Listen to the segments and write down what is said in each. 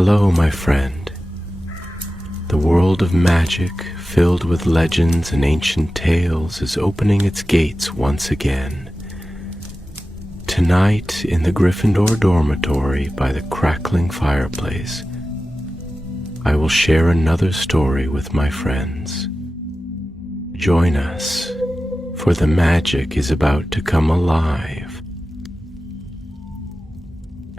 Hello, my friend. The world of magic, filled with legends and ancient tales, is opening its gates once again. Tonight, in the Gryffindor dormitory by the crackling fireplace, I will share another story with my friends. Join us, for the magic is about to come alive.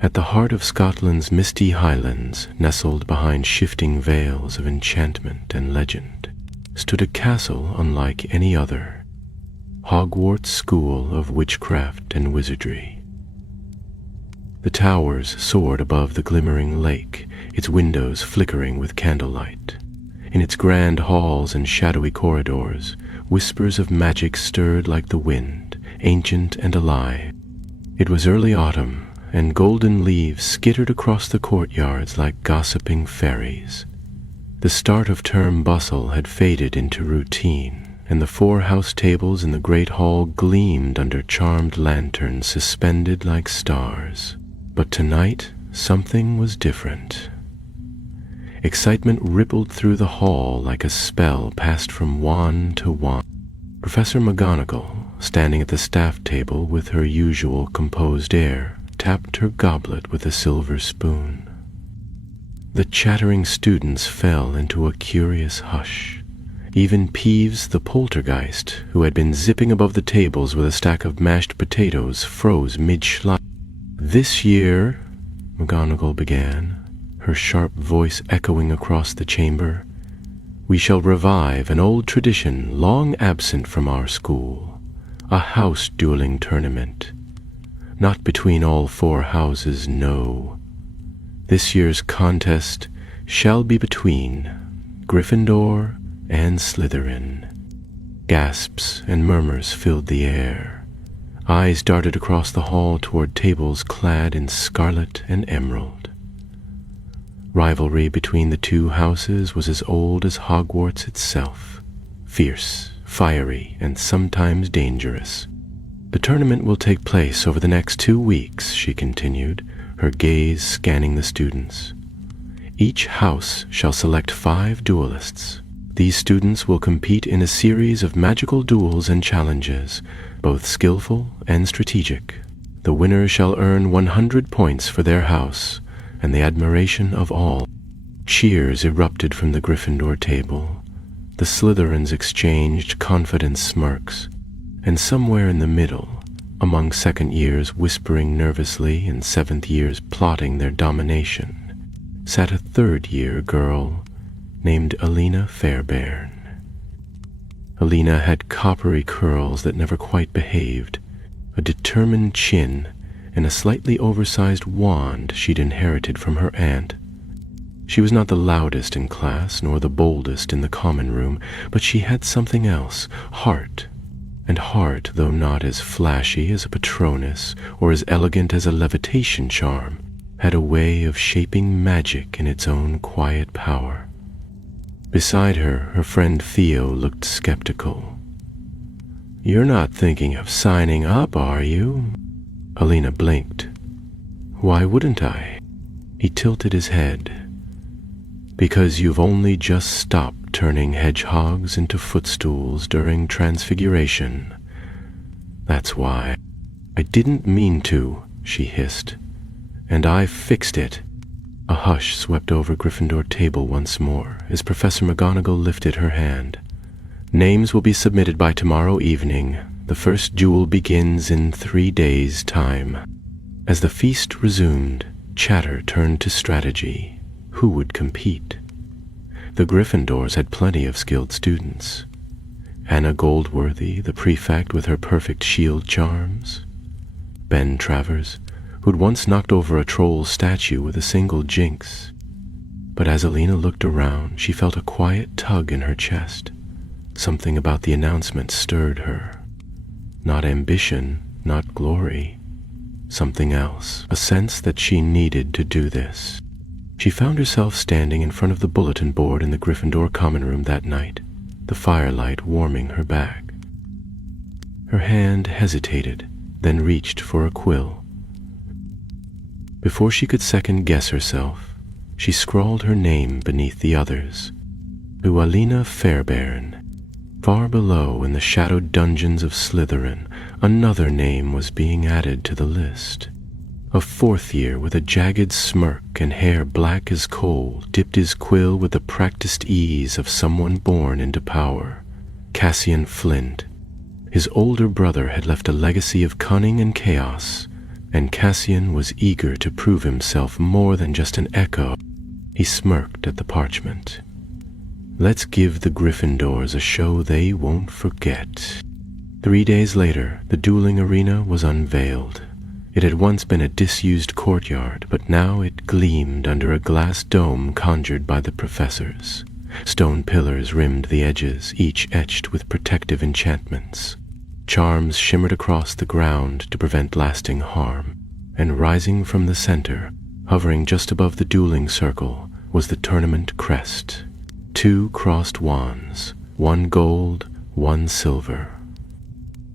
At the heart of Scotland's misty highlands, nestled behind shifting veils of enchantment and legend, stood a castle unlike any other, Hogwarts School of Witchcraft and Wizardry. The towers soared above the glimmering lake, its windows flickering with candlelight. In its grand halls and shadowy corridors, whispers of magic stirred like the wind, ancient and alive. It was early autumn, and golden leaves skittered across the courtyards like gossiping fairies. The start of term bustle had faded into routine, and the 4 house tables in the great hall gleamed under charmed lanterns suspended like stars. But tonight, something was different. Excitement rippled through the hall like a spell passed from wand to wand. Professor McGonagall, standing at the staff table with her usual composed air, tapped her goblet with a silver spoon. The chattering students fell into a curious hush. Even Peeves the poltergeist, who had been zipping above the tables with a stack of mashed potatoes, froze mid-schlite. "This year," McGonagall began, her sharp voice echoing across the chamber, "we shall revive an old tradition long absent from our school, a house dueling tournament. Not between all 4 houses, no. This year's contest shall be between Gryffindor and Slytherin." Gasps and murmurs filled the air. Eyes darted across the hall toward tables clad in scarlet and emerald. Rivalry between the 2 houses was as old as Hogwarts itself, fierce, fiery, and sometimes dangerous. "The tournament will take place over the next 2 weeks," she continued, her gaze scanning the students. "Each house shall select 5 duelists. These students will compete in a series of magical duels and challenges, both skillful and strategic. The winner shall earn 100 points for their house, and the admiration of all." Cheers erupted from the Gryffindor table. The Slytherins exchanged confident smirks, and somewhere in the middle, among second years whispering nervously and 7th years plotting their domination, sat a 3rd-year girl named Alina Fairbairn. Alina had coppery curls that never quite behaved, a determined chin, and a slightly oversized wand she'd inherited from her aunt. She was not the loudest in class, nor the boldest in the common room, but she had something else, heart. And heart, though not as flashy as a Patronus or as elegant as a levitation charm, had a way of shaping magic in its own quiet power. Beside her, her friend Theo looked skeptical. "You're not thinking of signing up, are you?" Alina blinked. "Why wouldn't I?" He tilted his head. "Because you've only just stopped turning hedgehogs into footstools during Transfiguration. That's why." "I didn't mean to," she hissed. "And I fixed it." A hush swept over Gryffindor table once more as Professor McGonagall lifted her hand. "Names will be submitted by tomorrow evening. The first duel begins in 3 days' time." As the feast resumed, chatter turned to strategy. Who would compete? The Gryffindors had plenty of skilled students. Anna Goldworthy, the prefect with her perfect shield charms. Ben Travers, who'd once knocked over a troll statue with a single jinx. But as Alina looked around, she felt a quiet tug in her chest. Something about the announcement stirred her. Not ambition, not glory. Something else, a sense that she needed to do this. She found herself standing in front of the bulletin board in the Gryffindor common room that night, the firelight warming her back. Her hand hesitated, then reached for a quill. Before she could second-guess herself, she scrawled her name beneath the others. To Alina Fairbairn. Far below, in the shadowed dungeons of Slytherin, another name was being added to the list. A fourth year with a jagged smirk and hair black as coal dipped his quill with the practiced ease of someone born into power. Cassian Flint. His older brother had left a legacy of cunning and chaos, and Cassian was eager to prove himself more than just an echo. He smirked at the parchment. Let's give the Gryffindors a show they won't forget. 3 days later, the dueling arena was unveiled. It had once been a disused courtyard, but now it gleamed under a glass dome conjured by the professors. Stone pillars rimmed the edges, each etched with protective enchantments. Charms shimmered across the ground to prevent lasting harm, and rising from the center, hovering just above the dueling circle, was the tournament crest. 2 crossed wands, 1 gold, 1 silver.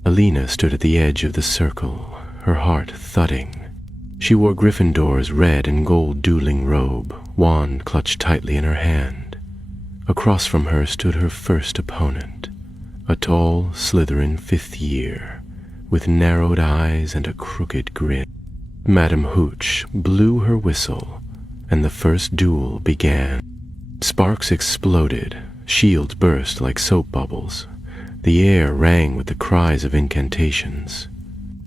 Alina stood at the edge of the circle, her heart thudding. She wore Gryffindor's red and gold dueling robe, wand clutched tightly in her hand. Across from her stood her first opponent, a tall Slytherin 5th year, with narrowed eyes and a crooked grin. Madame Hooch blew her whistle, and the first duel began. Sparks exploded, shields burst like soap bubbles. The air rang with the cries of incantations.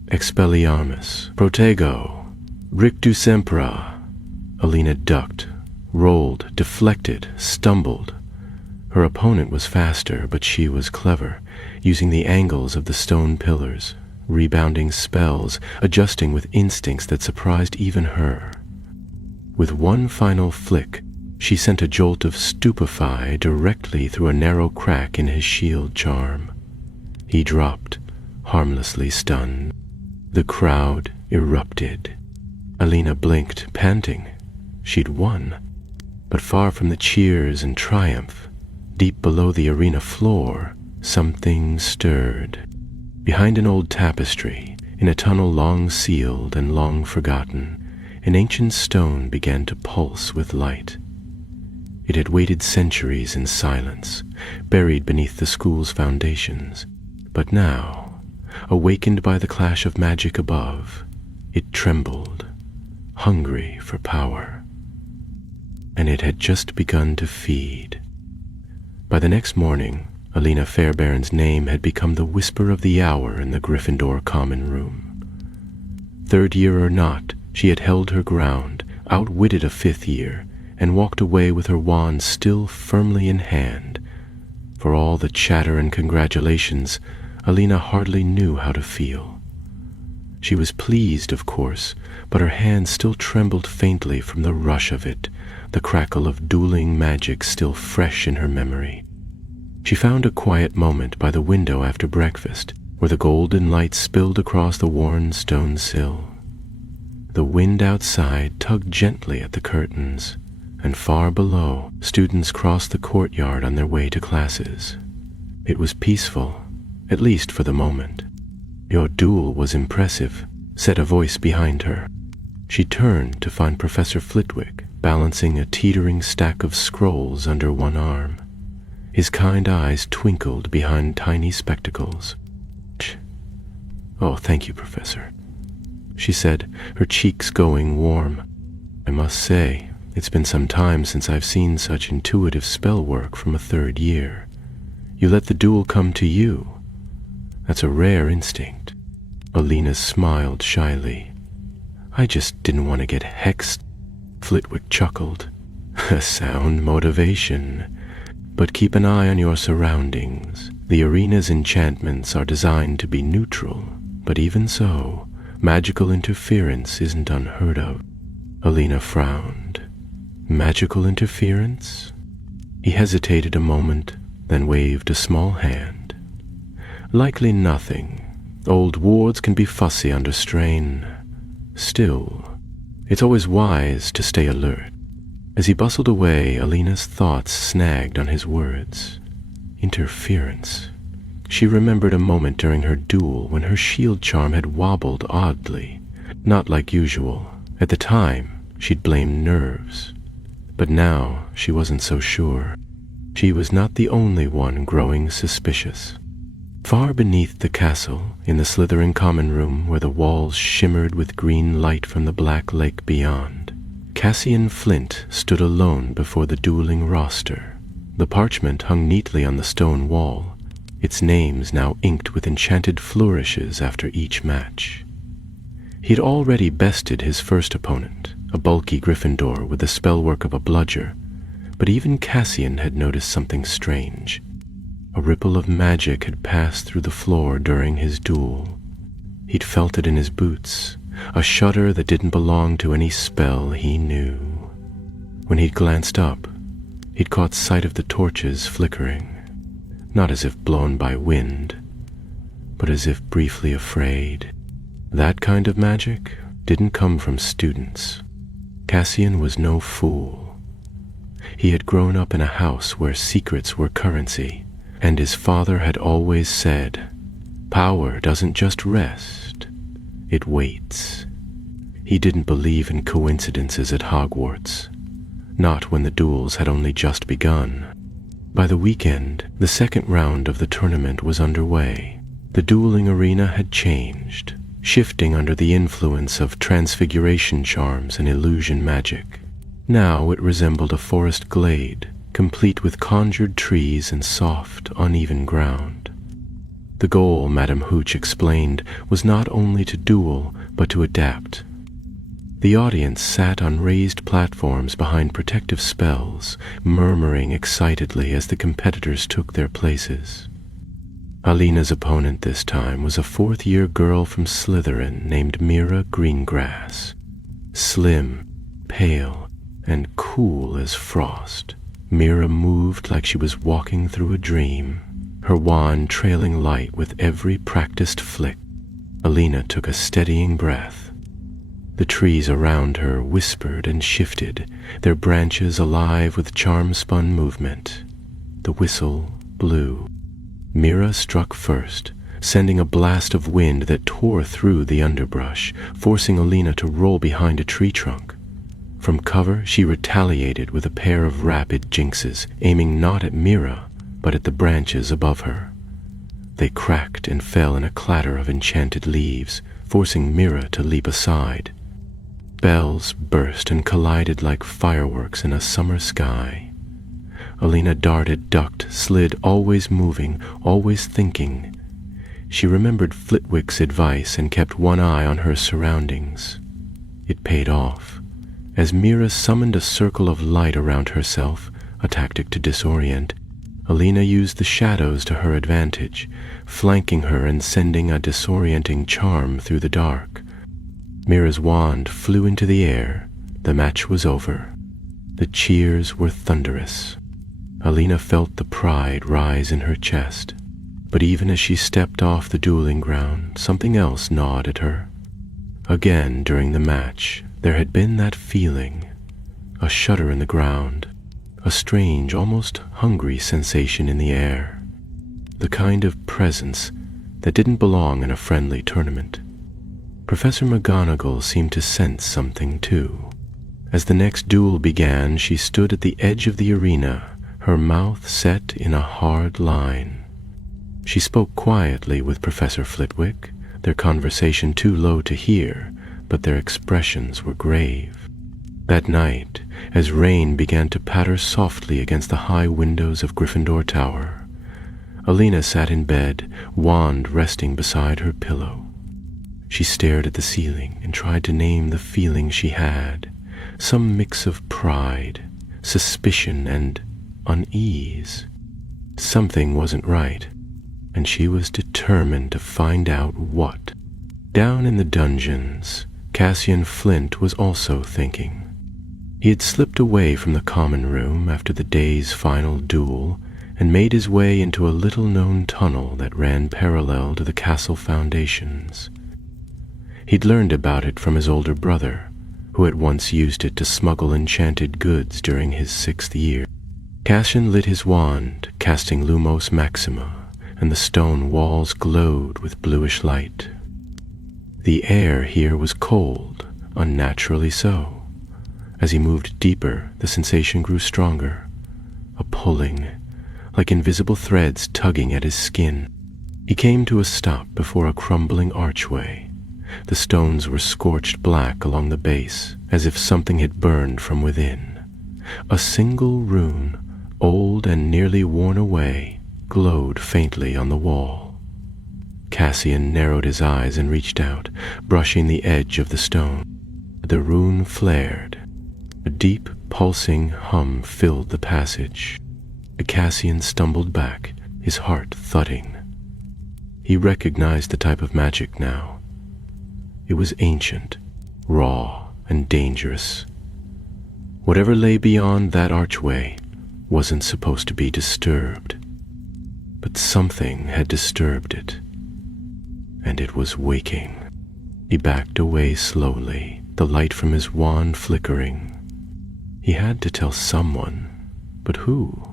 Expelliarmus, Protego, Rictu Sempra. Alina ducked, rolled, deflected, stumbled. Her opponent was faster, but she was clever, using the angles of the stone pillars, rebounding spells, adjusting with instincts that surprised even her. With one final flick, she sent a jolt of stupefy directly through a narrow crack in his shield charm. He dropped, harmlessly stunned. The crowd erupted. Alina blinked, panting. She'd won. But far from the cheers and triumph, deep below the arena floor, something stirred. Behind an old tapestry, in a tunnel long sealed and long forgotten, an ancient stone began to pulse with light. It had waited centuries in silence, buried beneath the school's foundations. But now, awakened by the clash of magic above, it trembled, hungry for power. And it had just begun to feed. By the next morning, Alina Fairbairn's name had become the whisper of the hour in the Gryffindor common room. 3rd year or not, she had held her ground, outwitted a 5th year, and walked away with her wand still firmly in hand. For all the chatter and congratulations, Alina hardly knew how to feel. She was pleased, of course, but her hand still trembled faintly from the rush of it, the crackle of dueling magic still fresh in her memory. She found a quiet moment by the window after breakfast, where the golden light spilled across the worn stone sill. The wind outside tugged gently at the curtains, and far below, students crossed the courtyard on their way to classes. It was peaceful, at least for the moment. "Your duel was impressive," said a voice behind her. She turned to find Professor Flitwick balancing a teetering stack of scrolls under one arm. His kind eyes twinkled behind tiny spectacles. "Oh, thank you, Professor," she said, her cheeks going warm. "I must say, it's been some time since I've seen such intuitive spell work from a 3rd year. You let the duel come to you. That's a rare instinct." Alina smiled shyly. "I just didn't want to get hexed," Flitwick chuckled. "A sound motivation. But keep an eye on your surroundings. The arena's enchantments are designed to be neutral, but even so, magical interference isn't unheard of." Alina frowned. "Magical interference?" He hesitated a moment, then waved a small hand. "Likely nothing. Old wards can be fussy under strain. Still, it's always wise to stay alert." As he bustled away, Alina's thoughts snagged on his words. Interference. She remembered a moment during her duel when her shield charm had wobbled oddly, not like usual. At the time, she'd blamed nerves. But now she wasn't so sure. She was not the only one growing suspicious. Far beneath the castle, in the Slytherin common room where the walls shimmered with green light from the black lake beyond, Cassian Flint stood alone before the dueling roster. The parchment hung neatly on the stone wall, its names now inked with enchanted flourishes after each match. He'd already bested his first opponent, a bulky Gryffindor with the spellwork of a bludger, but even Cassian had noticed something strange. A ripple of magic had passed through the floor during his duel. He'd felt it in his boots, a shudder that didn't belong to any spell he knew. When he'd glanced up, he'd caught sight of the torches flickering, not as if blown by wind, but as if briefly afraid. That kind of magic didn't come from students. Cassian was no fool. He had grown up in a house where secrets were currency, and his father had always said, "Power doesn't just rest, it waits." He didn't believe in coincidences at Hogwarts, not when the duels had only just begun. By the weekend, the second round of the tournament was underway. The dueling arena had changed, shifting under the influence of transfiguration charms and illusion magic. Now it resembled a forest glade, complete with conjured trees and soft, uneven ground. The goal, Madame Hooch explained, was not only to duel, but to adapt. The audience sat on raised platforms behind protective spells, murmuring excitedly as the competitors took their places. Alina's opponent this time was a fourth-year girl from Slytherin named Mira Greengrass. Slim, pale, and cool as frost, Mira moved like she was walking through a dream, her wand trailing light with every practiced flick. Alina took a steadying breath. The trees around her whispered and shifted, their branches alive with charm-spun movement. The whistle blew. Mira struck first, sending a blast of wind that tore through the underbrush, forcing Alina to roll behind a tree trunk. From cover, she retaliated with a pair of rapid jinxes, aiming not at Mira, but at the branches above her. They cracked and fell in a clatter of enchanted leaves, forcing Mira to leap aside. Bells burst and collided like fireworks in a summer sky. Alina darted, ducked, slid, always moving, always thinking. She remembered Flitwick's advice and kept one eye on her surroundings. It paid off. As Mira summoned a circle of light around herself, a tactic to disorient, Alina used the shadows to her advantage, flanking her and sending a disorienting charm through the dark. Mira's wand flew into the air. The match was over. The cheers were thunderous. Alina felt the pride rise in her chest. But even as she stepped off the dueling ground, something else gnawed at her. Again during the match, there had been that feeling, a shudder in the ground, a strange, almost hungry sensation in the air, the kind of presence that didn't belong in a friendly tournament. Professor McGonagall seemed to sense something too. As the next duel began, she stood at the edge of the arena, her mouth set in a hard line. She spoke quietly with Professor Flitwick, their conversation too low to hear, but their expressions were grave. That night, as rain began to patter softly against the high windows of Gryffindor Tower, Alina sat in bed, wand resting beside her pillow. She stared at the ceiling and tried to name the feeling she had, some mix of pride, suspicion, and unease. Something wasn't right, and she was determined to find out what. Down in the dungeons, Cassian Flint was also thinking. He had slipped away from the common room after the day's final duel and made his way into a little-known tunnel that ran parallel to the castle foundations. He'd learned about it from his older brother, who had once used it to smuggle enchanted goods during his 6th year. Cassian lit his wand, casting Lumos Maxima, and the stone walls glowed with bluish light. The air here was cold, unnaturally so. As he moved deeper, the sensation grew stronger, a pulling, like invisible threads tugging at his skin. He came to a stop before a crumbling archway. The stones were scorched black along the base, as if something had burned from within. A single rune, old and nearly worn away, glowed faintly on the wall. Cassian narrowed his eyes and reached out, brushing the edge of the stone. The rune flared. A deep, pulsing hum filled the passage. Cassian stumbled back, his heart thudding. He recognized the type of magic now. It was ancient, raw, and dangerous. Whatever lay beyond that archway wasn't supposed to be disturbed. But something had disturbed it, and it was waking. He backed away slowly, the light from his wand flickering. He had to tell someone, but who?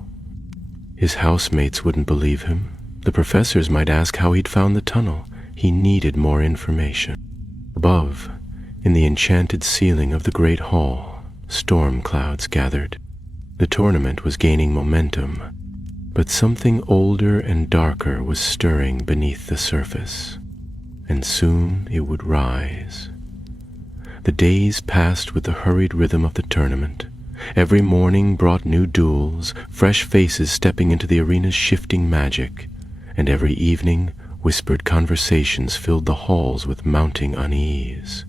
His housemates wouldn't believe him. The professors might ask how he'd found the tunnel. He needed more information. Above, in the enchanted ceiling of the great hall, storm clouds gathered. The tournament was gaining momentum, but something older and darker was stirring beneath the surface, and soon it would rise. The days passed with the hurried rhythm of the tournament. Every morning brought new duels, fresh faces stepping into the arena's shifting magic, and every evening whispered conversations filled the halls with mounting unease.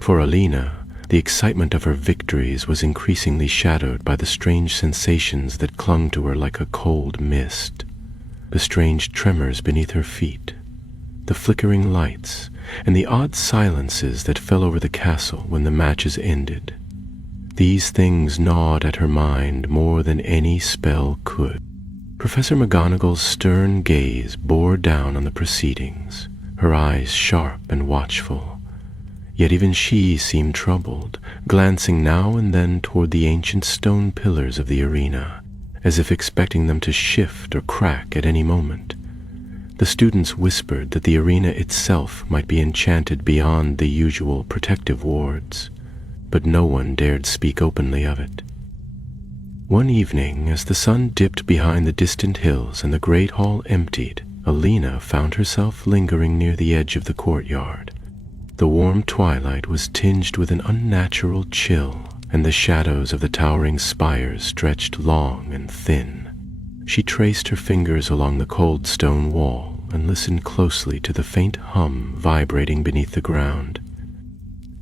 For Alina, the excitement of her victories was increasingly shadowed by the strange sensations that clung to her like a cold mist, the strange tremors beneath her feet, the flickering lights, and the odd silences that fell over the castle when the matches ended. These things gnawed at her mind more than any spell could. Professor McGonagall's stern gaze bore down on the proceedings, her eyes sharp and watchful. Yet even she seemed troubled, glancing now and then toward the ancient stone pillars of the arena, as if expecting them to shift or crack at any moment. The students whispered that the arena itself might be enchanted beyond the usual protective wards, but no one dared speak openly of it. One evening, as the sun dipped behind the distant hills and the great hall emptied, Alina found herself lingering near the edge of the courtyard. The warm twilight was tinged with an unnatural chill, and the shadows of the towering spires stretched long and thin. She traced her fingers along the cold stone wall and listened closely to the faint hum vibrating beneath the ground.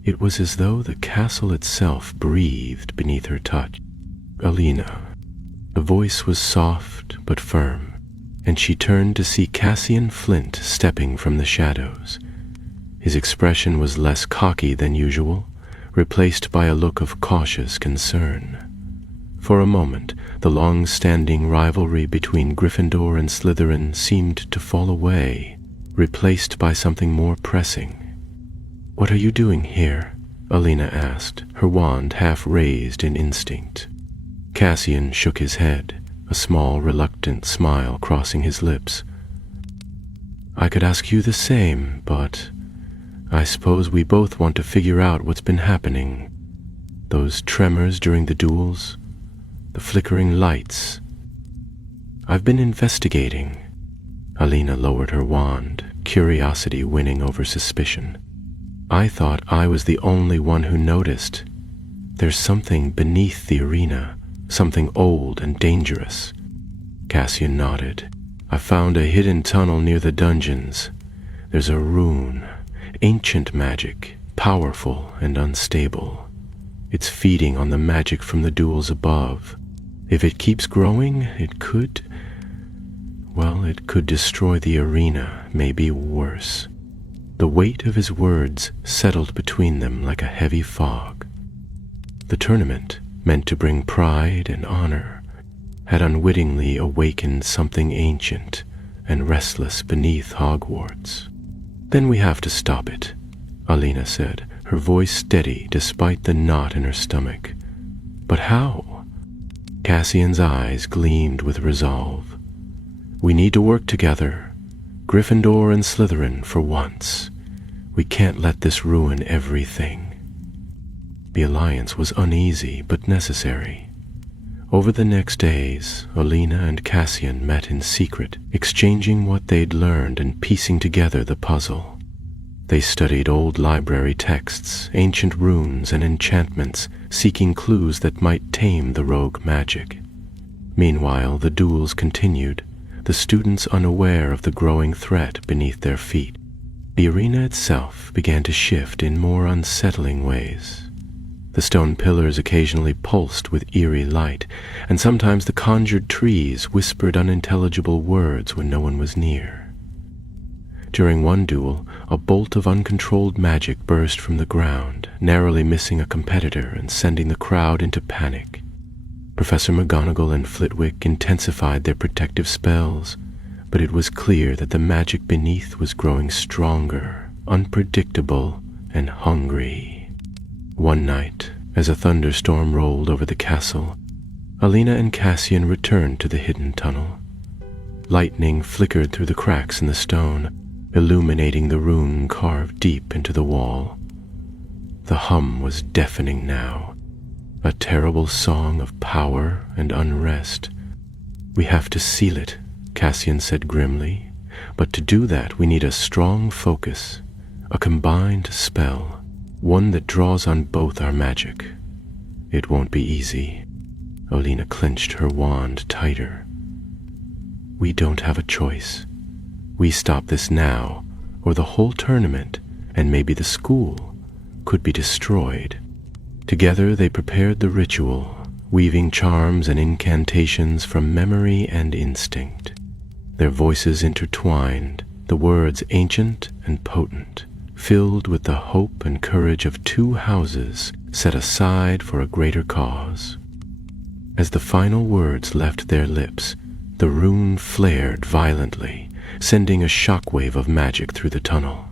It was as though the castle itself breathed beneath her touch. Alina. The voice was soft but firm, and she turned to see Cassian Flint stepping from the shadows. His expression was less cocky than usual, replaced by a look of cautious concern. For a moment, the long-standing rivalry between Gryffindor and Slytherin seemed to fall away, replaced by something more pressing. "What are you doing here?" Alina asked, her wand half raised in instinct. Cassian shook his head, a small, reluctant smile crossing his lips. "I could ask you the same, but I suppose we both want to figure out what's been happening. Those tremors during the duels, the flickering lights. I've been investigating." Alina lowered her wand, curiosity winning over suspicion. "I thought I was the only one who noticed. There's something beneath the arena, something old and dangerous." Cassian nodded. "I found a hidden tunnel near the dungeons. There's a rune, ancient magic, powerful and unstable. It's feeding on the magic from the duels above. If it keeps growing, it could destroy the arena, maybe worse." The weight of his words settled between them like a heavy fog. The tournament, meant to bring pride and honor, had unwittingly awakened something ancient and restless beneath Hogwarts. "Then we have to stop it," Alina said, her voice steady despite the knot in her stomach. "But how?" Cassian's eyes gleamed with resolve. "We need to work together, Gryffindor and Slytherin for once. We can't let this ruin everything." The alliance was uneasy but necessary. Over the next days, Alina and Cassian met in secret, exchanging what they'd learned and piecing together the puzzle. They studied old library texts, ancient runes, and enchantments, seeking clues that might tame the rogue magic. Meanwhile, the duels continued, the students unaware of the growing threat beneath their feet. The arena itself began to shift in more unsettling ways. The stone pillars occasionally pulsed with eerie light, and sometimes the conjured trees whispered unintelligible words when no one was near. During one duel, a bolt of uncontrolled magic burst from the ground, narrowly missing a competitor and sending the crowd into panic. Professor McGonagall and Flitwick intensified their protective spells, but it was clear that the magic beneath was growing stronger, unpredictable, and hungry. One night, as a thunderstorm rolled over the castle, Alina and Cassian returned to the hidden tunnel. Lightning flickered through the cracks in the stone, illuminating the rune carved deep into the wall. The hum was deafening now, a terrible song of power and unrest. "We have to seal it," Cassian said grimly, "but to do that we need a strong focus, a combined spell. One that draws on both our magic. It won't be easy." Alina clenched her wand tighter. "We don't have a choice. We stop this now, or the whole tournament, and maybe the school, could be destroyed." Together they prepared the ritual, weaving charms and incantations from memory and instinct. Their voices intertwined, the words ancient and potent, filled with the hope and courage of two houses set aside for a greater cause. As the final words left their lips, the rune flared violently, sending a shockwave of magic through the tunnel.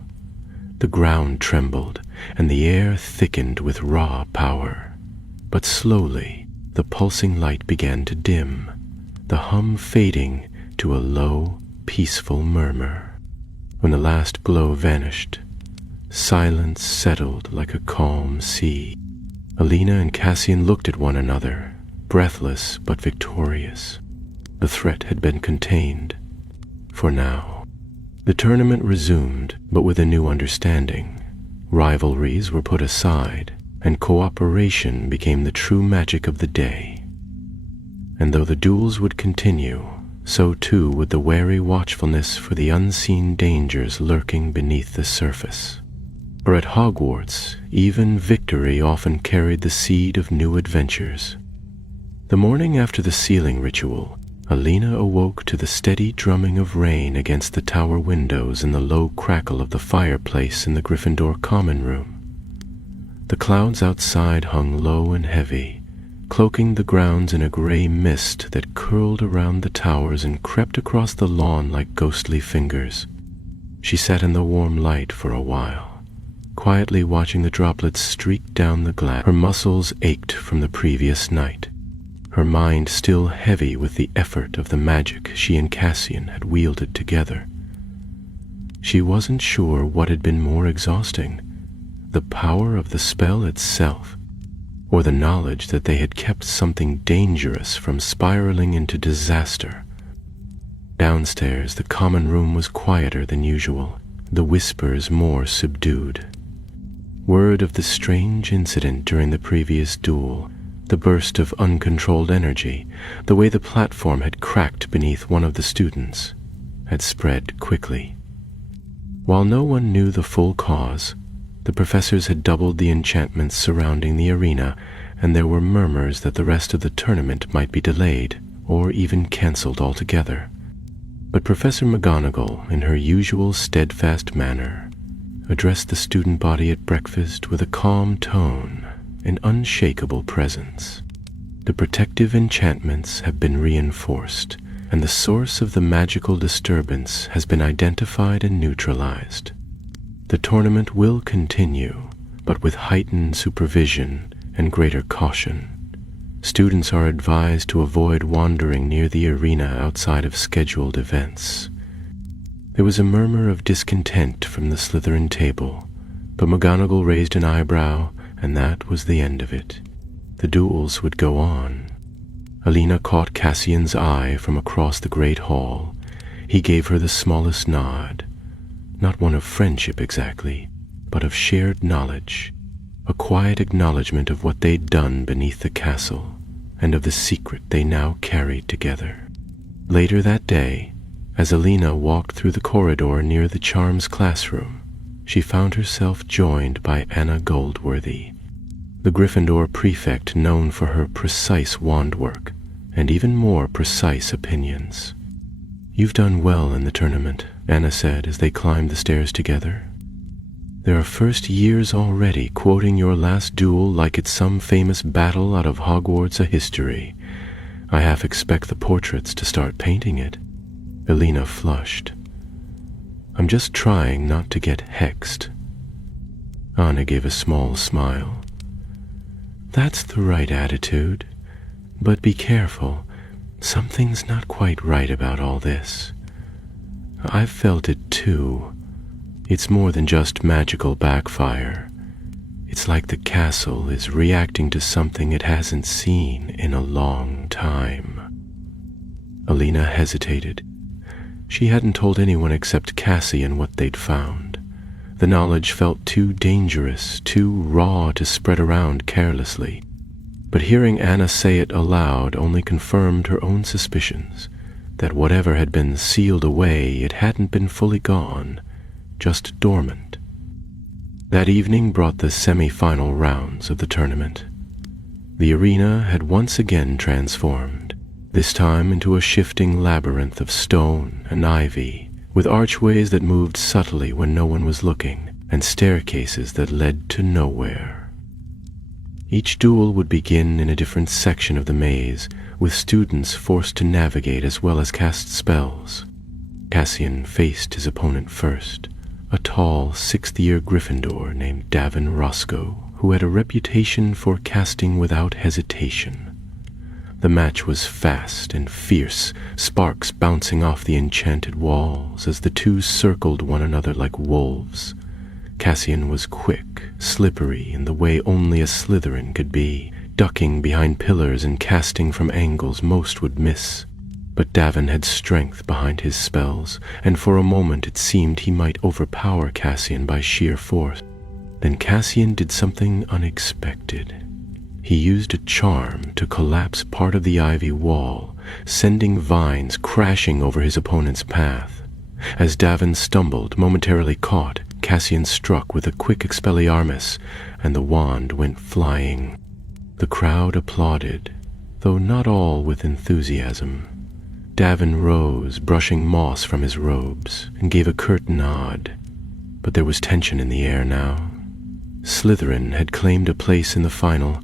The ground trembled, and the air thickened with raw power. But slowly, the pulsing light began to dim, the hum fading to a low, peaceful murmur. When the last glow vanished, silence settled like a calm sea. Alina and Cassian looked at one another, breathless but victorious. The threat had been contained, for now. The tournament resumed, but with a new understanding. Rivalries were put aside, and cooperation became the true magic of the day. And though the duels would continue, so too would the wary watchfulness for the unseen dangers lurking beneath the surface. For at Hogwarts, even victory often carried the seed of new adventures. The morning after the sealing ritual, Alina awoke to the steady drumming of rain against the tower windows and the low crackle of the fireplace in the Gryffindor common room. The clouds outside hung low and heavy, cloaking the grounds in a gray mist that curled around the towers and crept across the lawn like ghostly fingers. She sat in the warm light for a while, quietly watching the droplets streak down the glass. Her muscles ached from the previous night, her mind still heavy with the effort of the magic she and Cassian had wielded together. She wasn't sure what had been more exhausting, the power of the spell itself, or the knowledge that they had kept something dangerous from spiraling into disaster. Downstairs, the common room was quieter than usual, the whispers more subdued. Word of the strange incident during the previous duel, the burst of uncontrolled energy, the way the platform had cracked beneath one of the students, had spread quickly. While no one knew the full cause, the professors had doubled the enchantments surrounding the arena, and there were murmurs that the rest of the tournament might be delayed or even cancelled altogether. But Professor McGonagall, in her usual steadfast manner, addressed the student body at breakfast with a calm tone and unshakable presence. The protective enchantments have been reinforced, and the source of the magical disturbance has been identified and neutralized. The tournament will continue, but with heightened supervision and greater caution. Students are advised to avoid wandering near the arena outside of scheduled events. There was a murmur of discontent from the Slytherin table, but McGonagall raised an eyebrow and that was the end of it. The duels would go on. Alina caught Cassian's eye from across the great hall. He gave her the smallest nod, not one of friendship exactly, but of shared knowledge, a quiet acknowledgement of what they'd done beneath the castle, and of the secret they now carried together. Later that day, as Alina walked through the corridor near the charms classroom, she found herself joined by Anna Goldworthy, the Gryffindor prefect known for her precise wand work and even more precise opinions. "You've done well in the tournament," Anna said as they climbed the stairs together. "There are first years already quoting your last duel like it's some famous battle out of Hogwarts history. I half expect the portraits to start painting it." Alina flushed. "I'm just trying not to get hexed." Anna gave a small smile. "That's the right attitude. But be careful. Something's not quite right about all this. I've felt it too. It's more than just magical backfire. It's like the castle is reacting to something it hasn't seen in a long time." Alina hesitated. She hadn't told anyone except Cassian what they'd found. The knowledge felt too dangerous, too raw to spread around carelessly. But hearing Anna say it aloud only confirmed her own suspicions, that whatever had been sealed away, it hadn't been fully gone, just dormant. That evening brought the semi-final rounds of the tournament. The arena had once again transformed, this time into a shifting labyrinth of stone and ivy, with archways that moved subtly when no one was looking, and staircases that led to nowhere. Each duel would begin in a different section of the maze, with students forced to navigate as well as cast spells. Cassian faced his opponent first, a tall, sixth-year Gryffindor named Davin Roscoe, who had a reputation for casting without hesitation. The match was fast and fierce, sparks bouncing off the enchanted walls as the two circled one another like wolves. Cassian was quick, slippery in the way only a Slytherin could be, ducking behind pillars and casting from angles most would miss. But Davin had strength behind his spells, and for a moment it seemed he might overpower Cassian by sheer force. Then Cassian did something unexpected. He used a charm to collapse part of the ivy wall, sending vines crashing over his opponent's path. As Davin stumbled, momentarily caught, Cassian struck with a quick Expelliarmus, and the wand went flying. The crowd applauded, though not all with enthusiasm. Davin rose, brushing moss from his robes, and gave a curt nod. But there was tension in the air now. Slytherin had claimed a place in the final.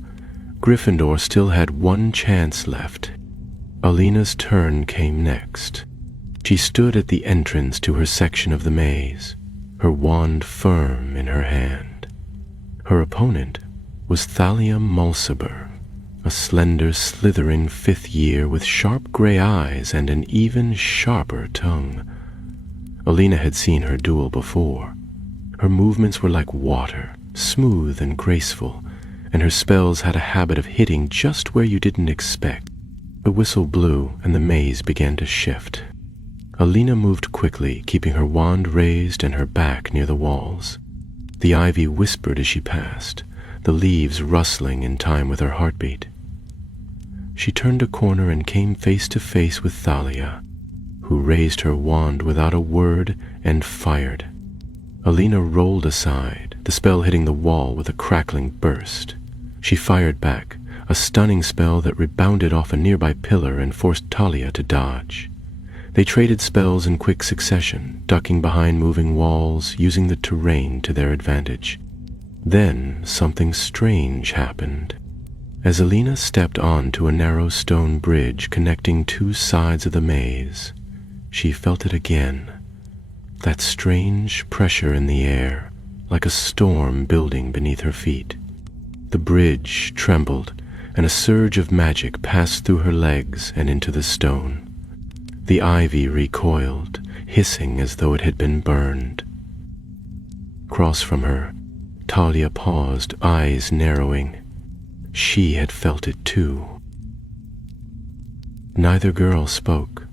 Gryffindor still had one chance left. Alina's turn came next. She stood at the entrance to her section of the maze, her wand firm in her hand. Her opponent was Thalia Mulciber, a slender Slytherin fifth year with sharp gray eyes and an even sharper tongue. Alina had seen her duel before. Her movements were like water, smooth and graceful, and her spells had a habit of hitting just where you didn't expect. The whistle blew and the maze began to shift. Alina moved quickly, keeping her wand raised and her back near the walls. The ivy whispered as she passed, the leaves rustling in time with her heartbeat. She turned a corner and came face to face with Thalia, who raised her wand without a word and fired. Alina rolled aside, the spell hitting the wall with a crackling burst. She fired back, a stunning spell that rebounded off a nearby pillar and forced Thalia to dodge. They traded spells in quick succession, ducking behind moving walls, using the terrain to their advantage. Then something strange happened. As Alina stepped onto a narrow stone bridge connecting two sides of the maze, she felt it again. That strange pressure in the air, like a storm building beneath her feet. The bridge trembled, and a surge of magic passed through her legs and into the stone. The ivy recoiled, hissing as though it had been burned. Across from her, Talia paused, eyes narrowing. She had felt it too. Neither girl spoke.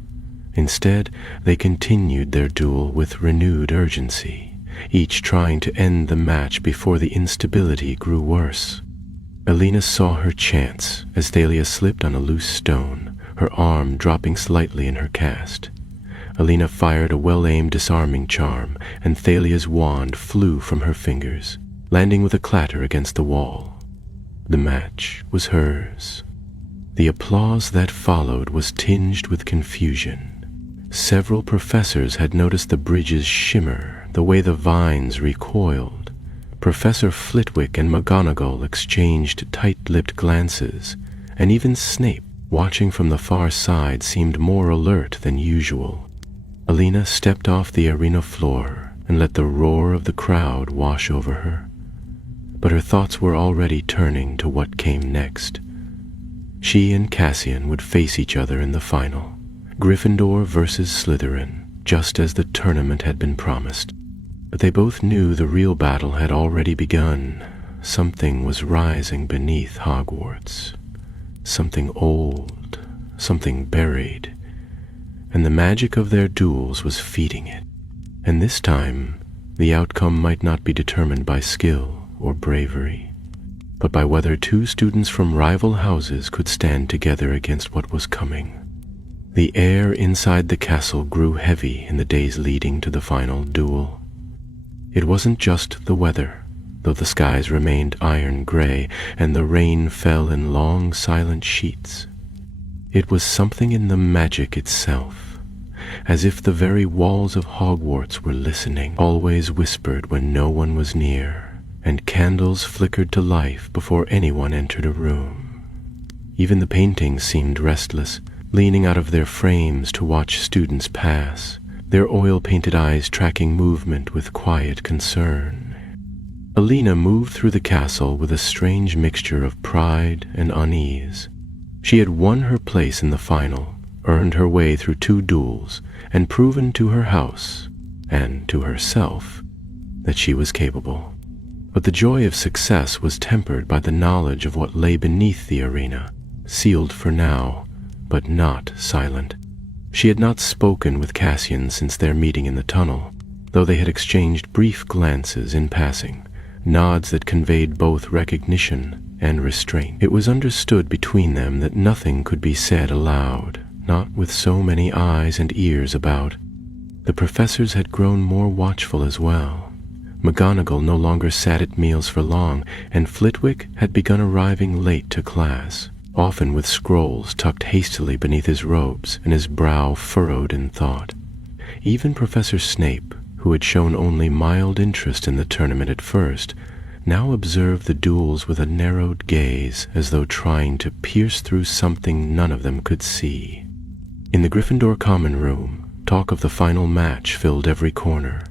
Instead, they continued their duel with renewed urgency, each trying to end the match before the instability grew worse. Alina saw her chance as Thalia slipped on a loose stone, her arm dropping slightly in her cast. Alina fired a well-aimed disarming charm, and Thalia's wand flew from her fingers, landing with a clatter against the wall. The match was hers. The applause that followed was tinged with confusion. Several professors had noticed the bridge's shimmer, the way the vines recoiled. Professor Flitwick and McGonagall exchanged tight-lipped glances, and even Snape, watching from the far side, seemed more alert than usual. Alina stepped off the arena floor and let the roar of the crowd wash over her. But her thoughts were already turning to what came next. She and Cassian would face each other in the final, Gryffindor versus Slytherin, just as the tournament had been promised. But they both knew the real battle had already begun. Something was rising beneath Hogwarts. Something old, something buried, and the magic of their duels was feeding it. And this time, the outcome might not be determined by skill or bravery, but by whether two students from rival houses could stand together against what was coming. The air inside the castle grew heavy in the days leading to the final duel. It wasn't just the weather, though the skies remained iron gray and the rain fell in long silent sheets. It was something in the magic itself, as if the very walls of Hogwarts were listening, always whispered when no one was near, and candles flickered to life before anyone entered a room. Even the paintings seemed restless, leaning out of their frames to watch students pass, their oil-painted eyes tracking movement with quiet concern. Alina moved through the castle with a strange mixture of pride and unease. She had won her place in the final, earned her way through 2 duels, and proven to her house, and to herself, that she was capable. But the joy of success was tempered by the knowledge of what lay beneath the arena, sealed for now, but not silent. She had not spoken with Cassian since their meeting in the tunnel, though they had exchanged brief glances in passing, nods that conveyed both recognition and restraint. It was understood between them that nothing could be said aloud, not with so many eyes and ears about. The professors had grown more watchful as well. McGonagall no longer sat at meals for long, and Flitwick had begun arriving late to class, often with scrolls tucked hastily beneath his robes and his brow furrowed in thought. Even Professor Snape, who had shown only mild interest in the tournament at first, now observed the duels with a narrowed gaze, as though trying to pierce through something none of them could see. In the Gryffindor common room, talk of the final match filled every corner.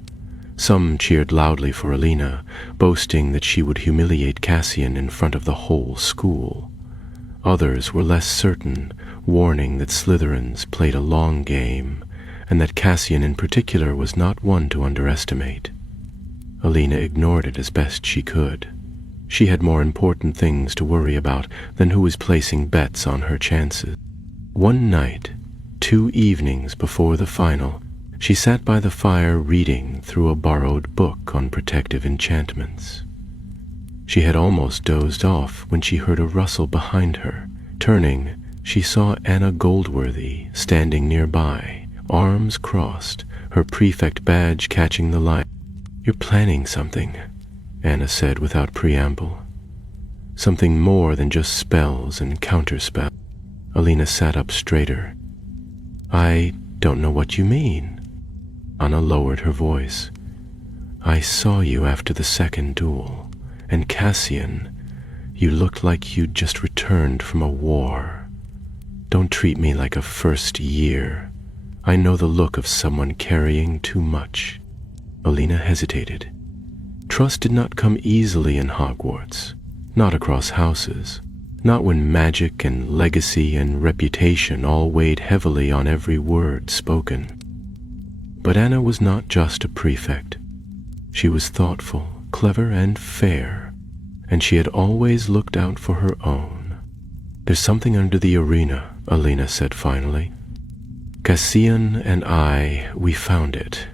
Some cheered loudly for Alina, boasting that she would humiliate Cassian in front of the whole school. Others were less certain, warning that Slytherins played a long game, and that Cassian in particular was not one to underestimate. Alina ignored it as best she could. She had more important things to worry about than who was placing bets on her chances. One night, 2 evenings before the final, she sat by the fire reading through a borrowed book on protective enchantments. She had almost dozed off when she heard a rustle behind her. Turning, she saw Anna Goldworthy standing nearby, arms crossed, her prefect badge catching the light. "You're planning something," Anna said without preamble. "Something more than just spells and counterspells." Alina sat up straighter. "I don't know what you mean." Anna lowered her voice. "I saw you after the second duel, and Cassian, you looked like you'd just returned from a war. Don't treat me like a first year. I know the look of someone carrying too much." Alina hesitated. Trust did not come easily in Hogwarts, not across houses, not when magic and legacy and reputation all weighed heavily on every word spoken. But Anna was not just a prefect. She was thoughtful, clever and fair, and she had always looked out for her own. "There's something under the arena," Alina said finally. "Cassian and we found it.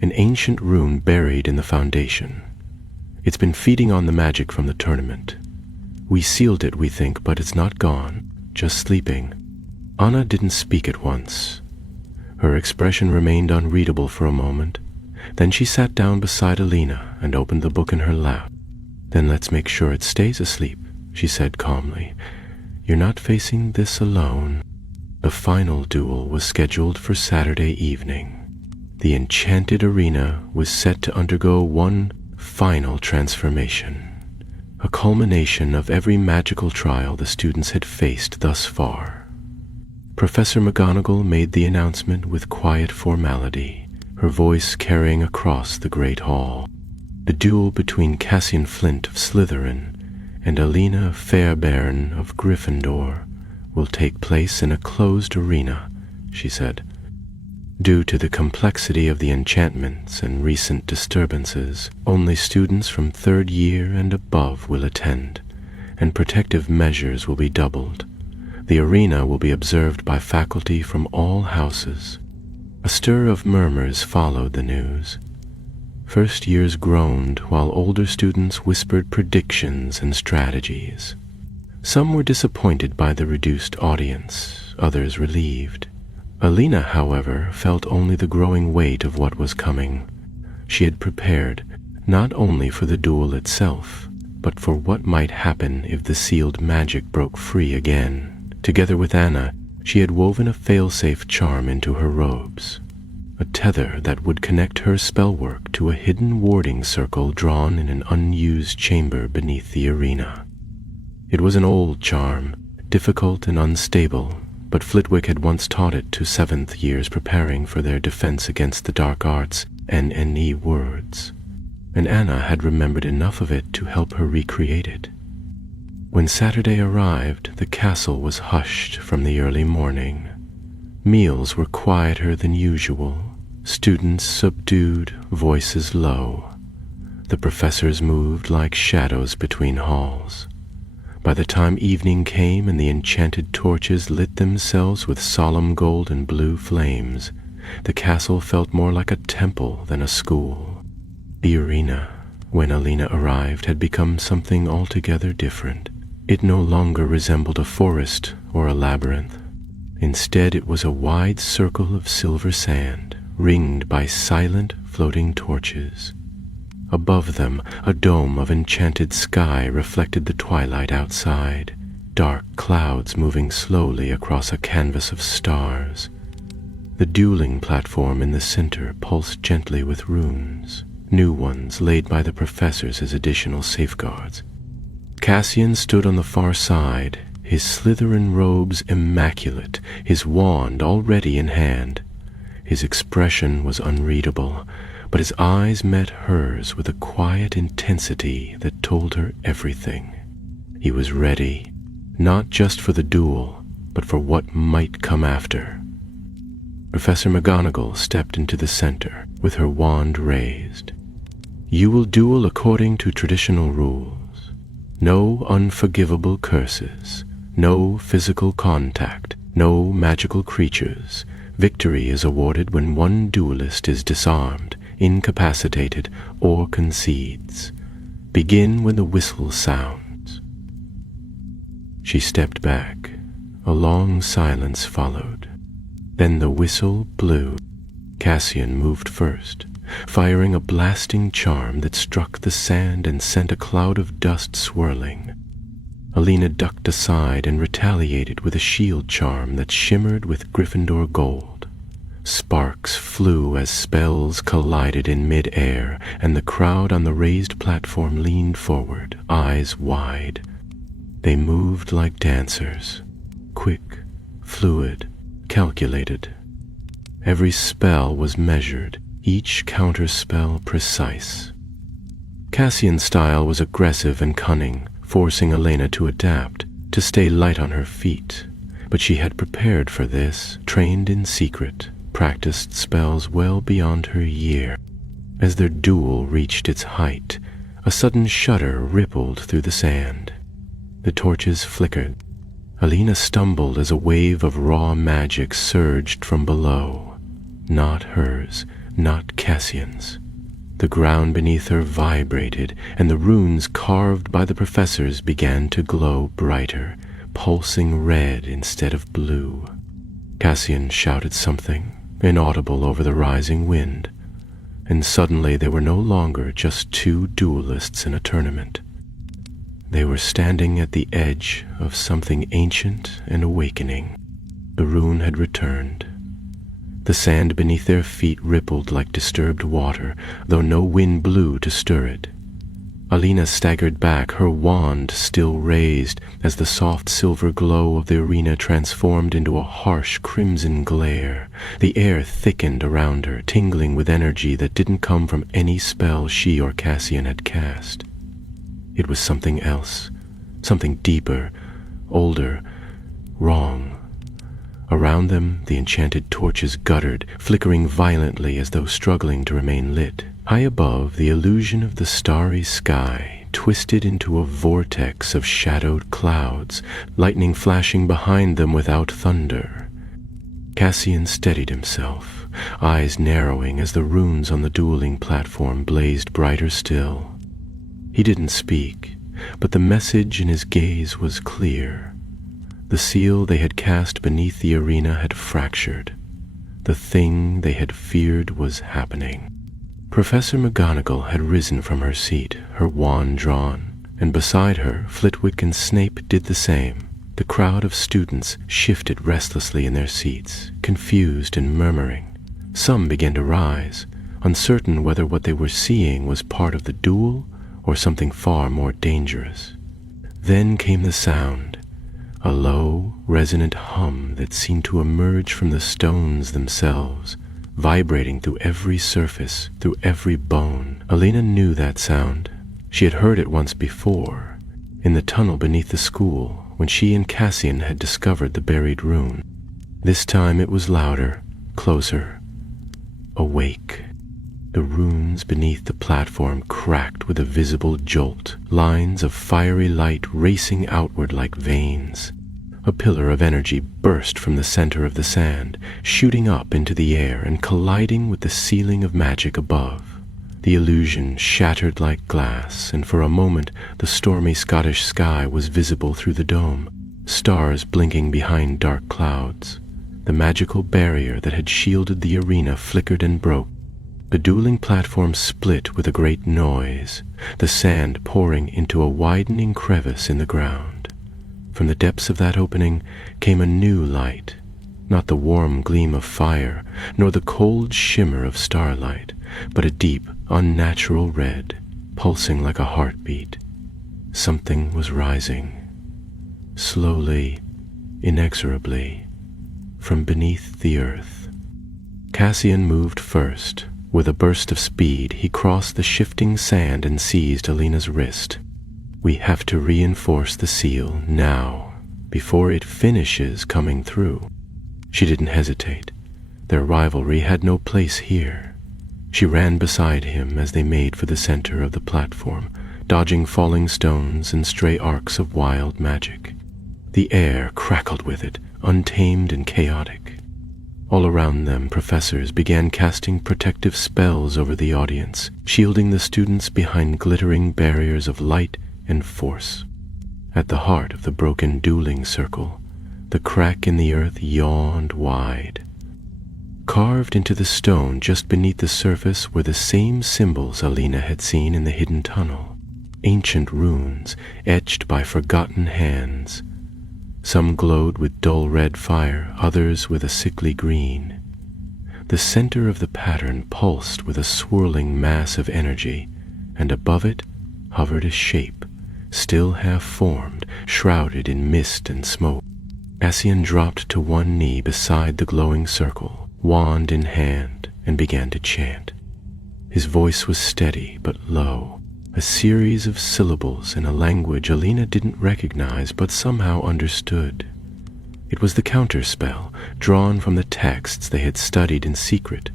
An ancient rune buried in the foundation. It's been feeding on the magic from the tournament. We sealed it, we think, but it's not gone, just sleeping." Anna didn't speak at once. Her expression remained unreadable for a moment. Then she sat down beside Alina and opened the book in her lap. "Then let's make sure it stays asleep," she said calmly. "You're not facing this alone." The final duel was scheduled for Saturday evening. The enchanted arena was set to undergo one final transformation, a culmination of every magical trial the students had faced thus far. Professor McGonagall made the announcement with quiet formality, her voice carrying across the great hall. "The duel between Cassian Flint of Slytherin and Alina Fairbairn of Gryffindor will take place in a closed arena," she said. "Due to the complexity of the enchantments and recent disturbances, only students from 3rd year and above will attend, and protective measures will be doubled. The arena will be observed by faculty from all houses." A stir of murmurs followed the news. First years groaned while older students whispered predictions and strategies. Some were disappointed by the reduced audience, others relieved. Alina, however, felt only the growing weight of what was coming. She had prepared not only for the duel itself, but for what might happen if the sealed magic broke free again. Together with Anna, she had woven a fail-safe charm into her robes, a tether that would connect her spellwork to a hidden warding circle drawn in an unused chamber beneath the arena. It was an old charm, difficult and unstable, but Flitwick had once taught it to 7th years preparing for their defense against the dark arts and NE words, and Anna had remembered enough of it to help her recreate it. When Saturday arrived, the castle was hushed from the early morning. Meals were quieter than usual, students subdued, voices low. The professors moved like shadows between halls. By the time evening came and the enchanted torches lit themselves with solemn gold and blue flames, the castle felt more like a temple than a school. The arena, when Alina arrived, had become something altogether different. It no longer resembled a forest or a labyrinth. Instead, it was a wide circle of silver sand, ringed by silent, floating torches. Above them, a dome of enchanted sky reflected the twilight outside, dark clouds moving slowly across a canvas of stars. The dueling platform in the center pulsed gently with runes, new ones laid by the professors as additional safeguards. Cassian stood on the far side, his Slytherin robes immaculate, his wand already in hand. His expression was unreadable, but his eyes met hers with a quiet intensity that told her everything. He was ready, not just for the duel, but for what might come after. Professor McGonagall stepped into the center, with her wand raised. "You will duel according to traditional rules. No unforgivable curses, no physical contact, no magical creatures. Victory is awarded when one duelist is disarmed, incapacitated, or concedes. Begin when the whistle sounds." She stepped back. A long silence followed. Then the whistle blew. Cassian moved first, firing a blasting charm that struck the sand and sent a cloud of dust swirling. Alina ducked aside and retaliated with a shield charm that shimmered with Gryffindor gold. Sparks flew as spells collided in mid-air, and the crowd on the raised platform leaned forward, eyes wide. They moved like dancers, quick, fluid, calculated. Every spell was measured, each counterspell precise. Cassian's style was aggressive and cunning, forcing Elena to adapt, to stay light on her feet. But she had prepared for this, trained in secret, practiced spells well beyond her year. As their duel reached its height, A sudden shudder rippled through the sand. The torches flickered. Alina stumbled as a wave of raw magic surged from below. Not hers, not Cassian's. The ground beneath her vibrated, and the runes carved by the professors began to glow brighter, pulsing red instead of blue. Cassian shouted something, inaudible over the rising wind, and suddenly they were no longer just two duelists in a tournament. They were standing at the edge of something ancient and awakening. The rune had returned. The sand beneath their feet rippled like disturbed water, though no wind blew to stir it. Alina staggered back, her wand still raised, as the soft silver glow of the arena transformed into a harsh crimson glare. The air thickened around her, tingling with energy that didn't come from any spell she or Cassian had cast. It was something else, something deeper, older, wrong. Around them, the enchanted torches guttered, flickering violently as though struggling to remain lit. High above, the illusion of the starry sky twisted into a vortex of shadowed clouds, lightning flashing behind them without thunder. Cassian steadied himself, eyes narrowing as the runes on the dueling platform blazed brighter still. He didn't speak, but the message in his gaze was clear. The seal they had cast beneath the arena had fractured. The thing they had feared was happening. Professor McGonagall had risen from her seat, her wand drawn, and beside her, Flitwick and Snape did the same. The crowd of students shifted restlessly in their seats, confused and murmuring. Some began to rise, uncertain whether what they were seeing was part of the duel or something far more dangerous. Then came the sound, a low, resonant hum that seemed to emerge from the stones themselves, vibrating through every surface, through every bone. Alina knew that sound. She had heard it once before, in the tunnel beneath the school, when she and Cassian had discovered the buried rune. This time it was louder, closer. Awake. The runes beneath the platform cracked with a visible jolt, lines of fiery light racing outward like veins. A pillar of energy burst from the center of the sand, shooting up into the air and colliding with the ceiling of magic above. The illusion shattered like glass, and for a moment the stormy Scottish sky was visible through the dome, stars blinking behind dark clouds. The magical barrier that had shielded the arena flickered and broke. The dueling platform split with a great noise, the sand pouring into a widening crevice in the ground. From the depths of that opening came a new light, not the warm gleam of fire, nor the cold shimmer of starlight, but a deep, unnatural red, pulsing like a heartbeat. Something was rising, slowly, inexorably, from beneath the earth. Cassian moved first. With a burst of speed, he crossed the shifting sand and seized Alina's wrist. We have to reinforce the seal now, before it finishes coming through. She didn't hesitate. Their rivalry had no place here. She ran beside him as they made for the center of the platform, dodging falling stones and stray arcs of wild magic. The air crackled with it, untamed and chaotic. All around them, professors began casting protective spells over the audience, shielding the students behind glittering barriers of light and force. At the heart of the broken dueling circle, the crack in the earth yawned wide. Carved into the stone just beneath the surface were the same symbols Alina had seen in the hidden tunnel, ancient runes etched by forgotten hands. Some glowed with dull red fire, others with a sickly green. The center of the pattern pulsed with a swirling mass of energy, and above it hovered a shape, still half-formed, shrouded in mist and smoke. Cassian dropped to one knee beside the glowing circle, wand in hand, and began to chant. His voice was steady but low, a series of syllables in a language Alina didn't recognize but somehow understood. It was the counterspell, drawn from the texts they had studied in secret,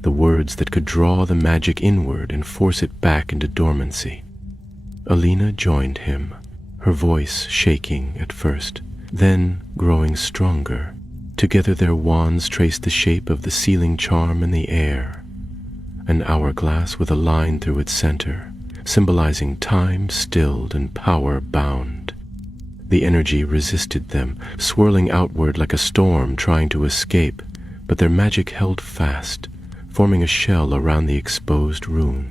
the words that could draw the magic inward and force it back into dormancy. Alina joined him, her voice shaking at first, then growing stronger. Together their wands traced the shape of the sealing charm in the air, an hourglass with a line through its center, symbolizing time stilled and power bound. The energy resisted them, swirling outward like a storm trying to escape, but their magic held fast, forming a shell around the exposed rune.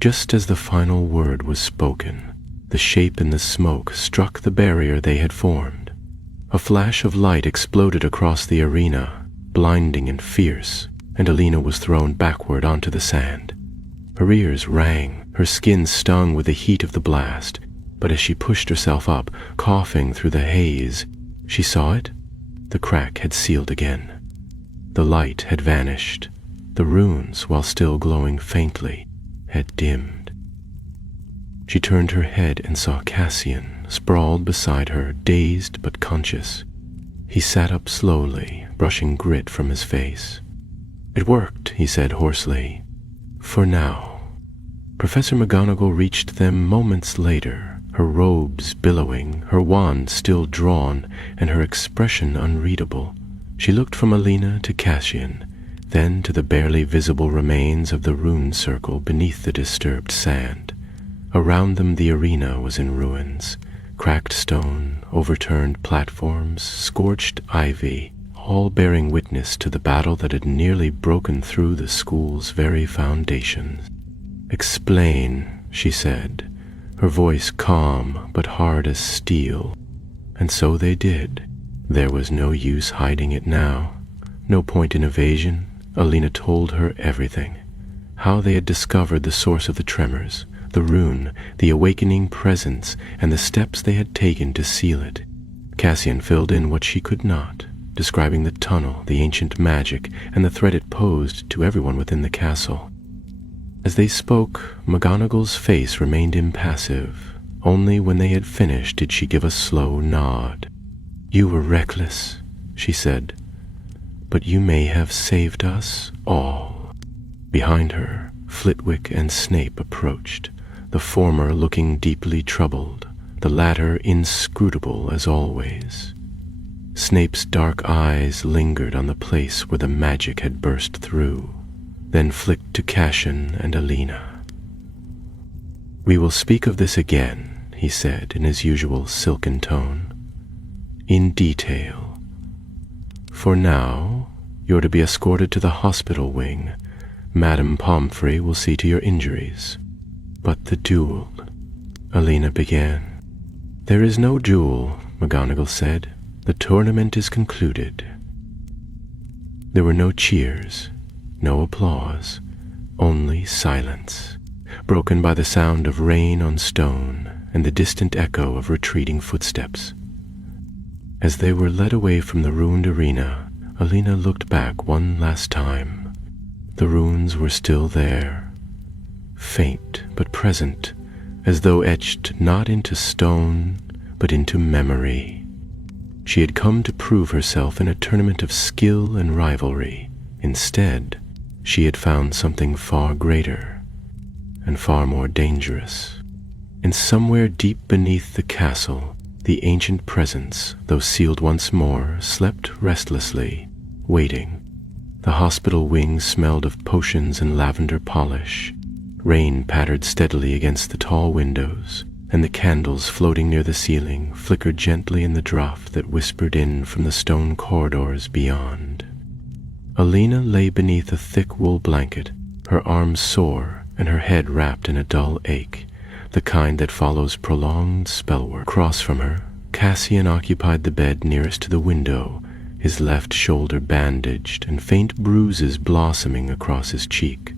Just as the final word was spoken, the shape in the smoke struck the barrier they had formed. A flash of light exploded across the arena, blinding and fierce, and Alina was thrown backward onto the sand. Her ears rang, her skin stung with the heat of the blast, but as she pushed herself up, coughing through the haze, she saw it. The crack had sealed again. The light had vanished. The runes, while still glowing faintly, had dimmed. She turned her head and saw Cassian, sprawled beside her, dazed but conscious. He sat up slowly, brushing grit from his face. "It worked," he said hoarsely. "For now." Professor McGonagall reached them moments later, her robes billowing, her wand still drawn, and her expression unreadable. She looked from Alina to Cassian, then to the barely visible remains of the rune circle beneath the disturbed sand. Around them the arena was in ruins, cracked stone, overturned platforms, scorched ivy, all bearing witness to the battle that had nearly broken through the school's very foundations. "Explain," she said, her voice calm but hard as steel. And so they did. There was no use hiding it now, no point in evasion. Alina told her everything. How they had discovered the source of the tremors, the rune, the awakening presence, and the steps they had taken to seal it. Cassian filled in what she could not, describing the tunnel, the ancient magic, and the threat it posed to everyone within the castle. As they spoke, McGonagall's face remained impassive. Only when they had finished did she give a slow nod. "You were reckless," she said, "but you may have saved us all." Behind her, Flitwick and Snape approached, the former looking deeply troubled, the latter inscrutable as always. Snape's dark eyes lingered on the place where the magic had burst through, then flicked to Cassian and Alina. "We will speak of this again," he said in his usual silken tone, "in detail. For now, you're to be escorted to the hospital wing. Madame Pomfrey will see to your injuries. But the duel," Alina began. "There is no duel," McGonagall said. "The tournament is concluded." There were no cheers, no applause, only silence, broken by the sound of rain on stone and the distant echo of retreating footsteps. As they were led away from the ruined arena, Alina looked back one last time. The runes were still there, faint but present, as though etched not into stone, but into memory. She had come to prove herself in a tournament of skill and rivalry. Instead, she had found something far greater and far more dangerous. And somewhere deep beneath the castle, the ancient presence, though sealed once more, slept restlessly, waiting. The hospital wing smelled of potions and lavender polish. Rain pattered steadily against the tall windows, and the candles floating near the ceiling flickered gently in the draught that whispered in from the stone corridors beyond. Alina lay beneath a thick wool blanket, her arms sore and her head wrapped in a dull ache, the kind that follows prolonged spellwork. Across from her, Cassian occupied the bed nearest to the window, his left shoulder bandaged and faint bruises blossoming across his cheek.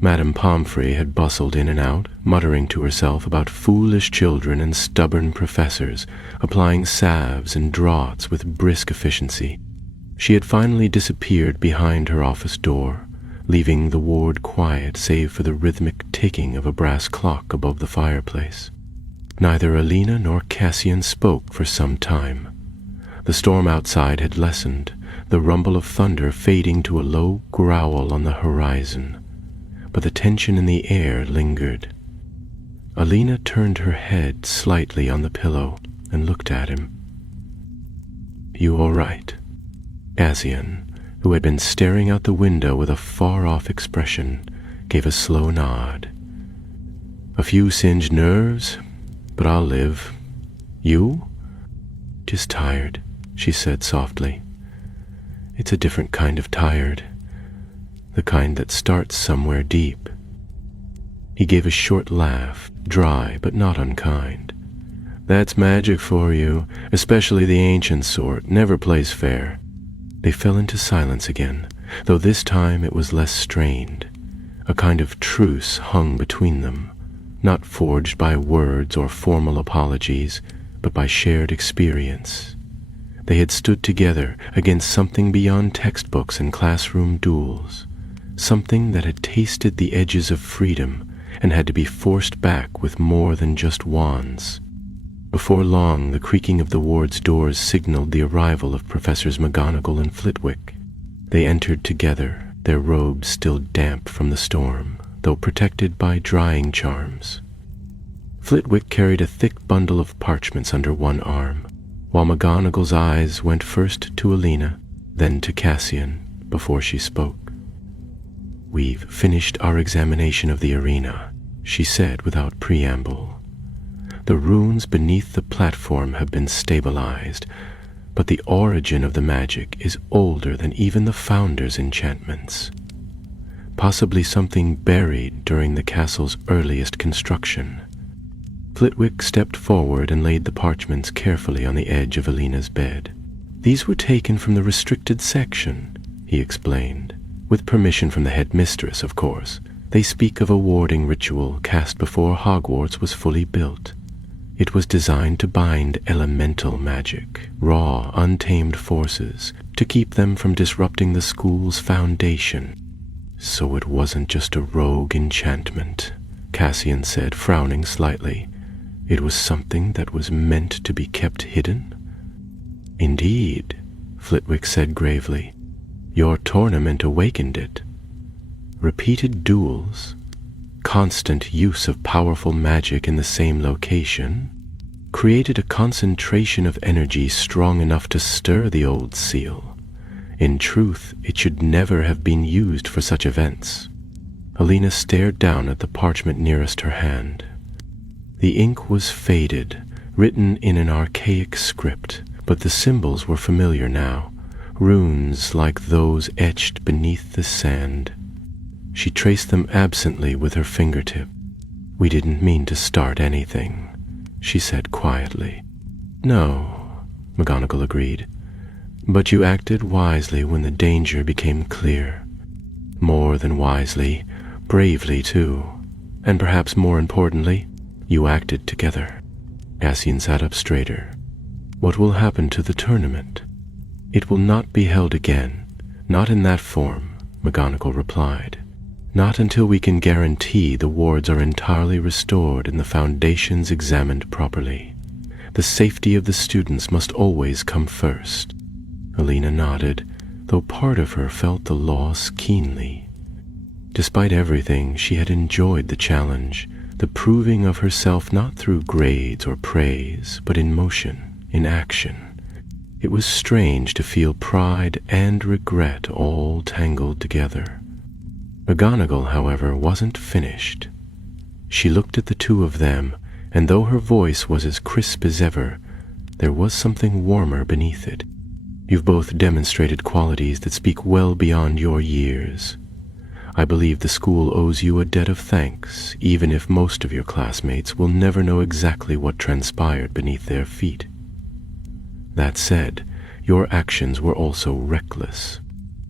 Madame Pomfrey had bustled in and out, muttering to herself about foolish children and stubborn professors, applying salves and draughts with brisk efficiency. She had finally disappeared behind her office door, leaving the ward quiet save for the rhythmic ticking of a brass clock above the fireplace. Neither Alina nor Cassian spoke for some time. The storm outside had lessened, the rumble of thunder fading to a low growl on the horizon, but the tension in the air lingered. Alina turned her head slightly on the pillow and looked at him. "You all right?" Cassian, who had been staring out the window with a far-off expression, gave a slow nod. "A few singed nerves, but I'll live. You?" "Just tired," she said softly. "It's a different kind of tired, the kind that starts somewhere deep." He gave a short laugh, dry but not unkind. "That's magic for you, especially the ancient sort, never plays fair." They fell into silence again, though this time it was less strained. A kind of truce hung between them, not forged by words or formal apologies, but by shared experience. They had stood together against something beyond textbooks and classroom duels, something that had tasted the edges of freedom and had to be forced back with more than just wands. Before long, the creaking of the ward's doors signaled the arrival of Professors McGonagall and Flitwick. They entered together, their robes still damp from the storm, though protected by drying charms. Flitwick carried a thick bundle of parchments under one arm, while McGonagall's eyes went first to Alina, then to Cassian, before she spoke. "We've finished our examination of the arena," she said without preamble. "The runes beneath the platform have been stabilized, but the origin of the magic is older than even the Founder's enchantments. Possibly something buried during the castle's earliest construction." Flitwick stepped forward and laid the parchments carefully on the edge of Alina's bed. "These were taken from the restricted section," he explained. "With permission from the headmistress, of course. They speak of a warding ritual cast before Hogwarts was fully built. It was designed to bind elemental magic, raw, untamed forces, to keep them from disrupting the school's foundation." "So it wasn't just a rogue enchantment," Cassian said, frowning slightly. "It was something that was meant to be kept hidden?" "Indeed," Flitwick said gravely. "Your tournament awakened it. Repeated duels, constant use of powerful magic in the same location, created a concentration of energy strong enough to stir the old seal. In truth, it should never have been used for such events." Alina stared down at the parchment nearest her hand. The ink was faded, written in an archaic script, but the symbols were familiar now, runes like those etched beneath the sand. She traced them absently with her fingertip. "We didn't mean to start anything," she said quietly. "No," McGonagall agreed. "But you acted wisely when the danger became clear. More than wisely, bravely too. And perhaps more importantly, you acted together." Cassian sat up straighter. "What will happen to the tournament?" "It will not be held again. Not in that form," McGonagall replied. "Not until we can guarantee the wards are entirely restored and the foundations examined properly. The safety of the students must always come first." Alina nodded, though part of her felt the loss keenly. Despite everything, she had enjoyed the challenge, the proving of herself not through grades or praise, but in motion, in action. It was strange to feel pride and regret all tangled together. McGonagall, however, wasn't finished. She looked at the two of them, and though her voice was as crisp as ever, there was something warmer beneath it. "You've both demonstrated qualities that speak well beyond your years. I believe the school owes you a debt of thanks, even if most of your classmates will never know exactly what transpired beneath their feet. That said, your actions were also reckless,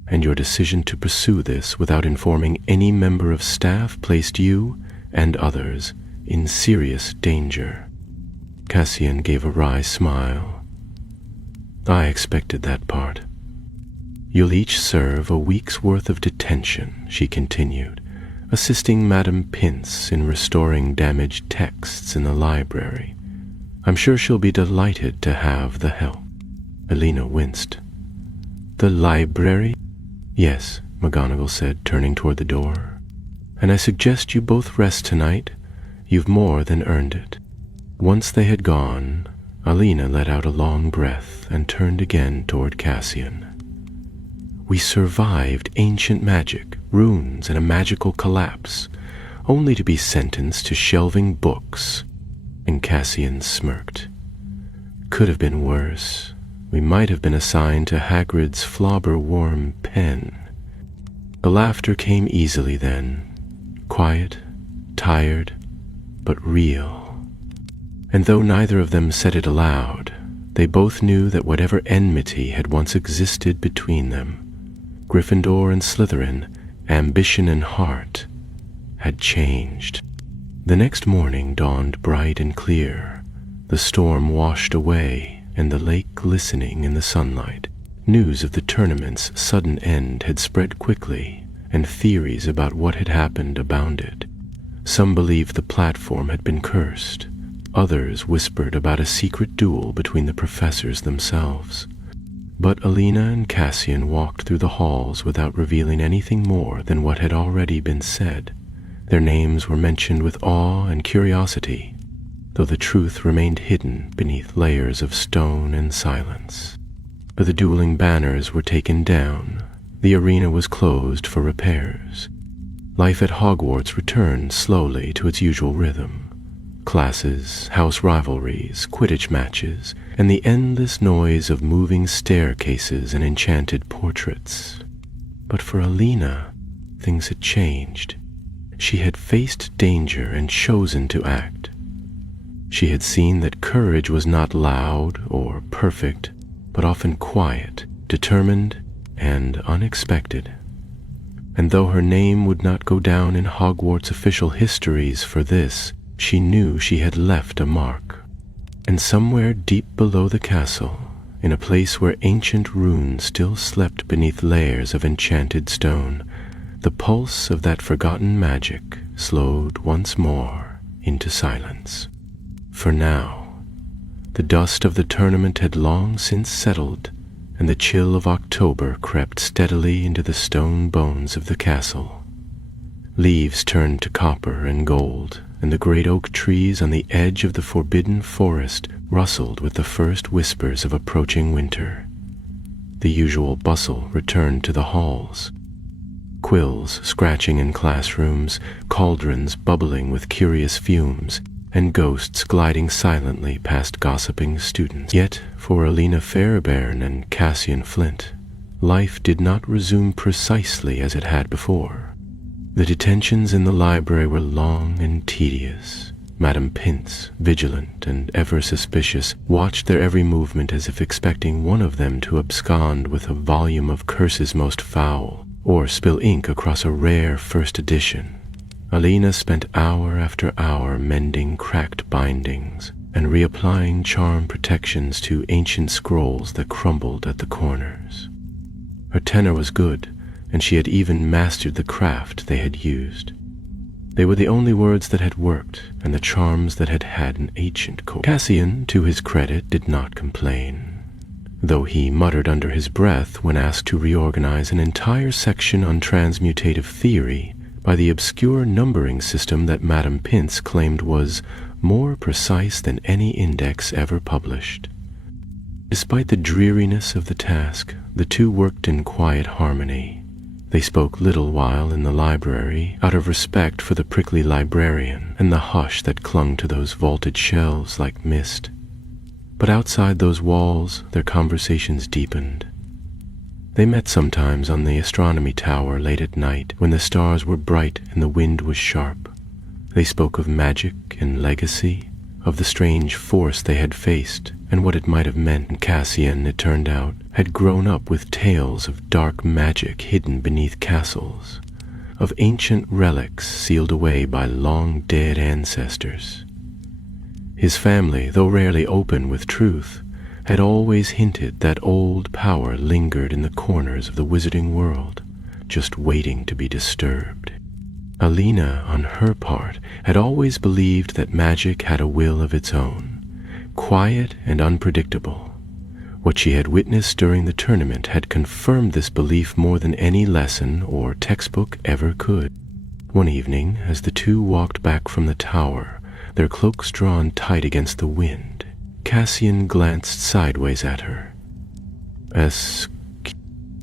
and your decision to pursue this without informing any member of staff placed you and others in serious danger." Cassian gave a wry smile. "I expected that part. You'll each serve a week's worth of detention," she continued, assisting Madame Pince in restoring damaged texts in the library. "I'm sure she'll be delighted to have the help." Alina winced. "The library?" "Yes," McGonagall said, turning toward the door. "And I suggest you both rest tonight. You've more than earned it." Once they had gone, Alina let out a long breath and turned again toward Cassian. "We survived ancient magic, runes, and a magical collapse, only to be sentenced to shelving books." And Cassian smirked. "Could have been worse. We might have been assigned to Hagrid's flobber-worm pen." The laughter came easily then, quiet, tired, but real. And though neither of them said it aloud, they both knew that whatever enmity had once existed between them, Gryffindor and Slytherin, ambition and heart, had changed. The next morning dawned bright and clear. The storm washed away, and the lake glistening in the sunlight. News of the tournament's sudden end had spread quickly, and theories about what had happened abounded. Some believed the platform had been cursed. Others whispered about a secret duel between the professors themselves. But Alina and Cassian walked through the halls without revealing anything more than what had already been said. Their names were mentioned with awe and curiosity, though the truth remained hidden beneath layers of stone and silence. But the dueling banners were taken down. The arena was closed for repairs. Life at Hogwarts returned slowly to its usual rhythm. Classes, house rivalries, Quidditch matches, and the endless noise of moving staircases and enchanted portraits. But for Alina, things had changed. She had faced danger and chosen to act. She had seen that courage was not loud or perfect, but often quiet, determined, and unexpected. And though her name would not go down in Hogwarts official histories for this, she knew she had left a mark. And somewhere deep below the castle, in a place where ancient runes still slept beneath layers of enchanted stone, the pulse of that forgotten magic slowed once more into silence. For now, the dust of the tournament had long since settled, and the chill of October crept steadily into the stone bones of the castle. Leaves turned to copper and gold, and the great oak trees on the edge of the forbidden forest rustled with the first whispers of approaching winter. The usual bustle returned to the halls. Quills scratching in classrooms, cauldrons bubbling with curious fumes, and ghosts gliding silently past gossiping students. Yet, for Alina Fairbairn and Cassian Flint, life did not resume precisely as it had before. The detentions in the library were long and tedious. Madame Pince, vigilant and ever suspicious, watched their every movement as if expecting one of them to abscond with a volume of Curses Most Foul, or spill ink across a rare first edition. Alina spent hour after hour mending cracked bindings and reapplying charm protections to ancient scrolls that crumbled at the corners. Her tenor was good, and she had even mastered the craft they had used. They were the only words that had worked, and the charms that had had an ancient core. Cassian, to his credit, did not complain, though he muttered under his breath when asked to reorganize an entire section on transmutative theory by the obscure numbering system that Madame Pince claimed was more precise than any index ever published. Despite the dreariness of the task, the two worked in quiet harmony. They spoke little while in the library, out of respect for the prickly librarian and the hush that clung to those vaulted shelves like mist. But outside those walls, their conversations deepened. They met sometimes on the astronomy tower late at night when the stars were bright and the wind was sharp. They spoke of magic and legacy, of the strange force they had faced and what it might have meant. And Cassian, it turned out, had grown up with tales of dark magic hidden beneath castles, of ancient relics sealed away by long-dead ancestors. His family, though rarely open with truth, had always hinted that old power lingered in the corners of the wizarding world, just waiting to be disturbed. Alina, on her part, had always believed that magic had a will of its own, quiet and unpredictable. What she had witnessed during the tournament had confirmed this belief more than any lesson or textbook ever could. One evening, as the two walked back from the tower, their cloaks drawn tight against the wind. Cassian glanced sideways at her.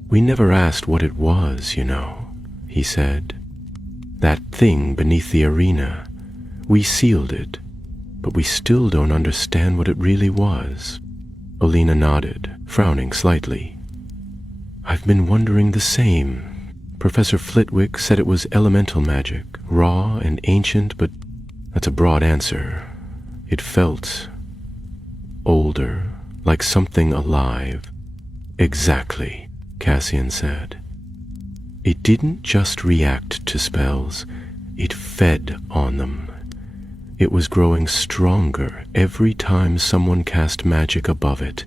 We never asked what it was, you know, he said. That thing beneath the arena. We sealed it, but we still don't understand what it really was. Alina nodded, frowning slightly. I've been wondering the same. Professor Flitwick said it was elemental magic, raw and ancient, but that's a broad answer. It felt older, like something alive. Exactly, Cassian said. It didn't just react to spells, it fed on them. It was growing stronger every time someone cast magic above it.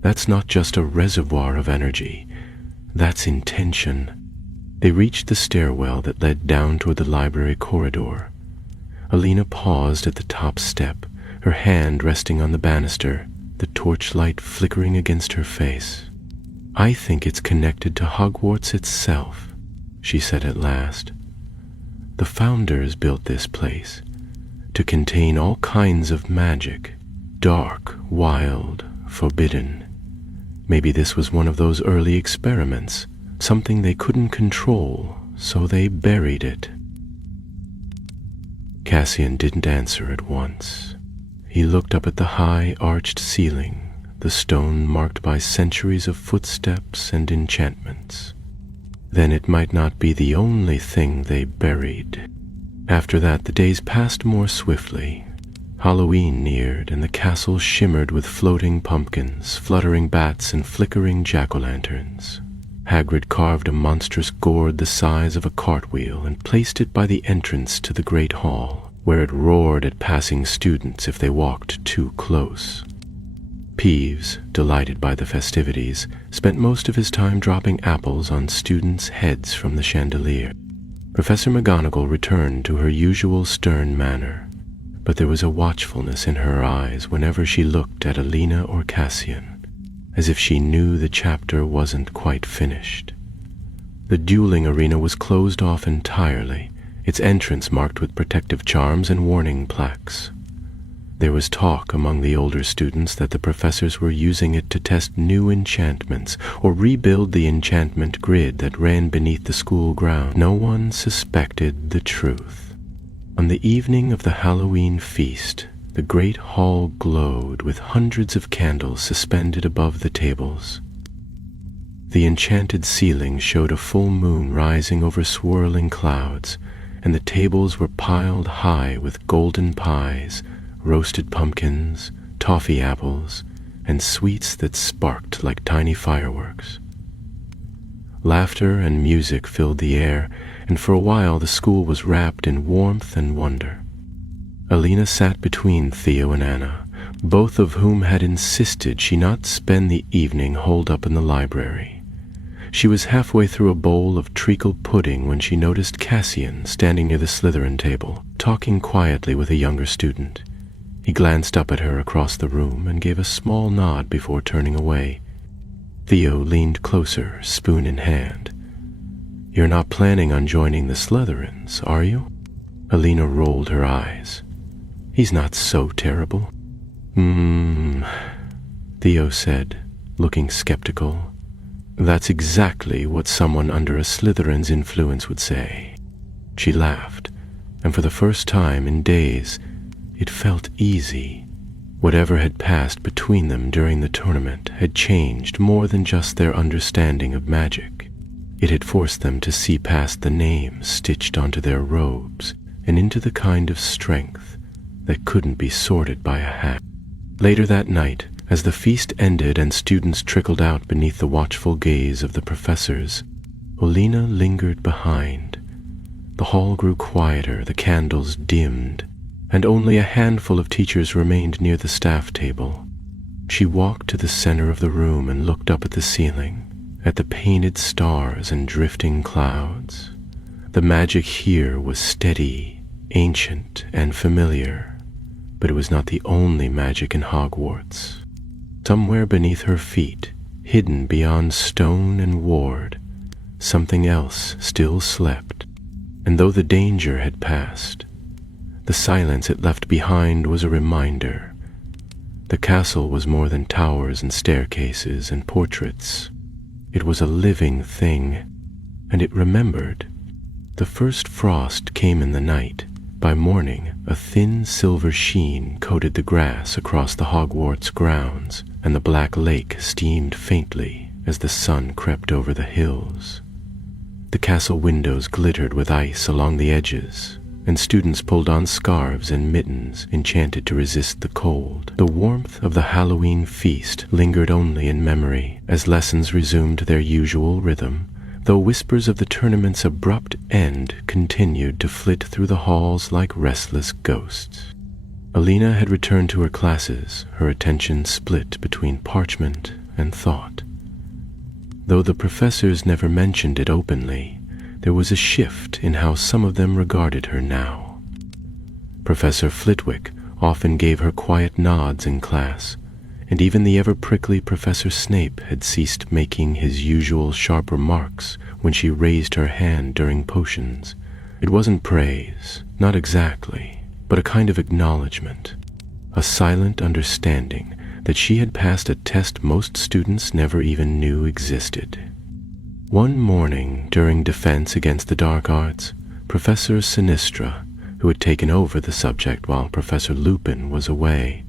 That's not just a reservoir of energy, that's intention. They reached the stairwell that led down toward the library corridor. Alina paused at the top step, her hand resting on the banister, the torchlight flickering against her face. I think it's connected to Hogwarts itself, she said at last. The founders built this place to contain all kinds of magic, dark, wild, forbidden. Maybe this was one of those early experiments, something they couldn't control, so they buried it. Cassian didn't answer at once. He looked up at the high, arched ceiling, the stone marked by centuries of footsteps and enchantments. Then it might not be the only thing they buried. After that, the days passed more swiftly. Halloween neared, and the castle shimmered with floating pumpkins, fluttering bats, and flickering jack-o'-lanterns. Hagrid carved a monstrous gourd the size of a cartwheel and placed it by the entrance to the great hall, where it roared at passing students if they walked too close. Peeves, delighted by the festivities, spent most of his time dropping apples on students' heads from the chandelier. Professor McGonagall returned to her usual stern manner, but there was a watchfulness in her eyes whenever she looked at Alina or Cassian, as if she knew the chapter wasn't quite finished. The dueling arena was closed off entirely, its entrance marked with protective charms and warning plaques. There was talk among the older students that the professors were using it to test new enchantments or rebuild the enchantment grid that ran beneath the school ground. No one suspected the truth. On the evening of the Halloween feast, the great hall glowed with hundreds of candles suspended above the tables. The enchanted ceiling showed a full moon rising over swirling clouds, and the tables were piled high with golden pies, roasted pumpkins, toffee apples, and sweets that sparked like tiny fireworks. Laughter and music filled the air, and for a while the school was wrapped in warmth and wonder. Alina sat between Theo and Anna, both of whom had insisted she not spend the evening holed up in the library. She was halfway through a bowl of treacle pudding when she noticed Cassian standing near the Slytherin table, talking quietly with a younger student. He glanced up at her across the room and gave a small nod before turning away. Theo leaned closer, spoon in hand. "You're not planning on joining the Slytherins, are you?" Alina rolled her eyes. "He's not so terrible." Theo said, looking skeptical. "That's exactly what someone under a Slytherin's influence would say." She laughed, and for the first time in days, it felt easy. Whatever had passed between them during the tournament had changed more than just their understanding of magic. It had forced them to see past the names stitched onto their robes and into the kind of strength that couldn't be sorted by a hat. Later that night, as the feast ended and students trickled out beneath the watchful gaze of the professors, Olina lingered behind. The hall grew quieter, the candles dimmed, and only a handful of teachers remained near the staff table. She walked to the center of the room and looked up at the ceiling, at the painted stars and drifting clouds. The magic here was steady, ancient, and familiar, but it was not the only magic in Hogwarts. Somewhere beneath her feet, hidden beyond stone and ward, something else still slept, and though the danger had passed, The silence it left behind was a reminder. The castle was more than towers and staircases and portraits. It was a living thing, and it remembered. The first frost came in the night. By morning, a thin silver sheen coated the grass across the Hogwarts grounds, and the black lake steamed faintly as the sun crept over the hills. The castle windows glittered with ice along the edges, and students pulled on scarves and mittens, enchanted to resist the cold. The warmth of the Halloween feast lingered only in memory as lessons resumed their usual rhythm, though whispers of the tournament's abrupt end continued to flit through the halls like restless ghosts. Alina had returned to her classes, her attention split between parchment and thought. Though the professors never mentioned it openly, there was a shift in how some of them regarded her now. Professor Flitwick often gave her quiet nods in class, and even the ever-prickly Professor Snape had ceased making his usual sharp remarks when she raised her hand during potions. It wasn't praise, not exactly, but a kind of acknowledgement, a silent understanding that she had passed a test most students never even knew existed. One morning, during defense against the dark arts, Professor Sinistra, who had taken over the subject while Professor Lupin was away,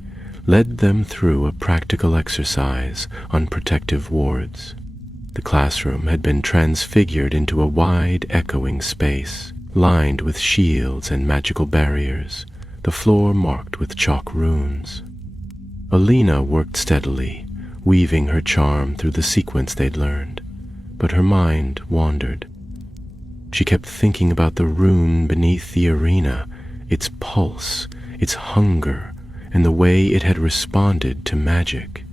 led them through a practical exercise on protective wards. The classroom had been transfigured into a wide, echoing space, lined with shields and magical barriers, the floor marked with chalk runes. Alina worked steadily, weaving her charm through the sequence they'd learned, but her mind wandered. She kept thinking about the rune beneath the arena, its pulse, its hunger, and the way it had responded to magic.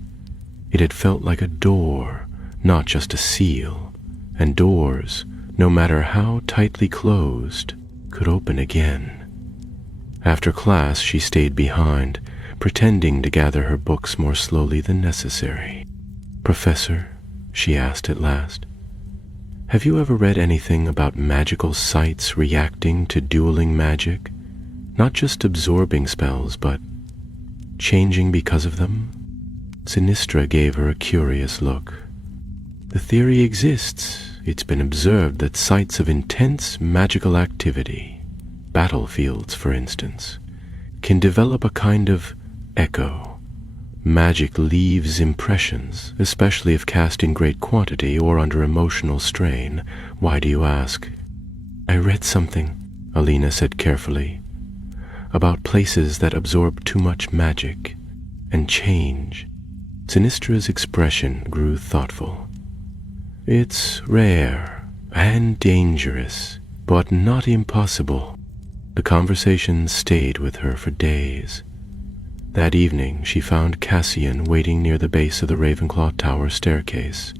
It had felt like a door, not just a seal, and doors, no matter how tightly closed, could open again. After class, she stayed behind, pretending to gather her books more slowly than necessary. "Professor," she asked at last, "have you ever read anything about magical sites reacting to dueling magic? Not just absorbing spells, but changing because of them?" Sinistra gave her a curious look. "The theory exists. It's been observed that sites of intense magical activity, battlefields for instance, can develop a kind of echo. Magic leaves impressions, especially if cast in great quantity or under emotional strain. Why do you ask?" "I read something," Alina said carefully, "about places that absorb too much magic and change." Sinistra's expression grew thoughtful. "It's rare and dangerous, but not impossible." The conversation stayed with her for days. That evening she found Cassian waiting near the base of the Ravenclaw Tower staircase,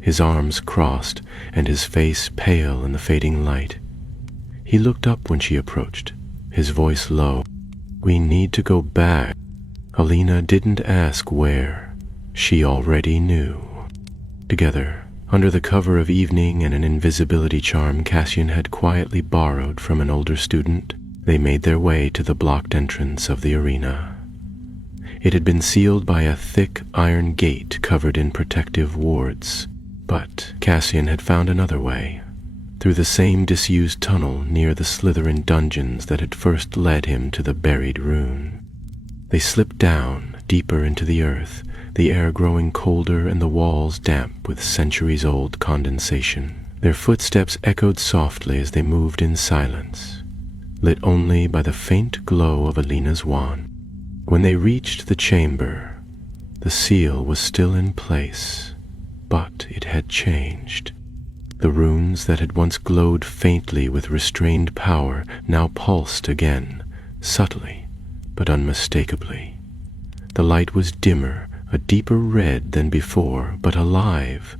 his arms crossed and his face pale in the fading light. He looked up when she approached, his voice low. "We need to go back." Alina didn't ask where. She already knew. Together, under the cover of evening and an invisibility charm Cassian had quietly borrowed from an older student, they made their way to the blocked entrance of the arena. It had been sealed by a thick iron gate covered in protective wards, but Cassian had found another way, through the same disused tunnel near the Slytherin dungeons that had first led him to the buried rune. They slipped down, deeper into the earth, the air growing colder and the walls damp with centuries-old condensation. Their footsteps echoed softly as they moved in silence, lit only by the faint glow of Alina's wand. When they reached the chamber, the seal was still in place, but it had changed. The runes that had once glowed faintly with restrained power now pulsed again, subtly but unmistakably. The light was dimmer, a deeper red than before, but alive.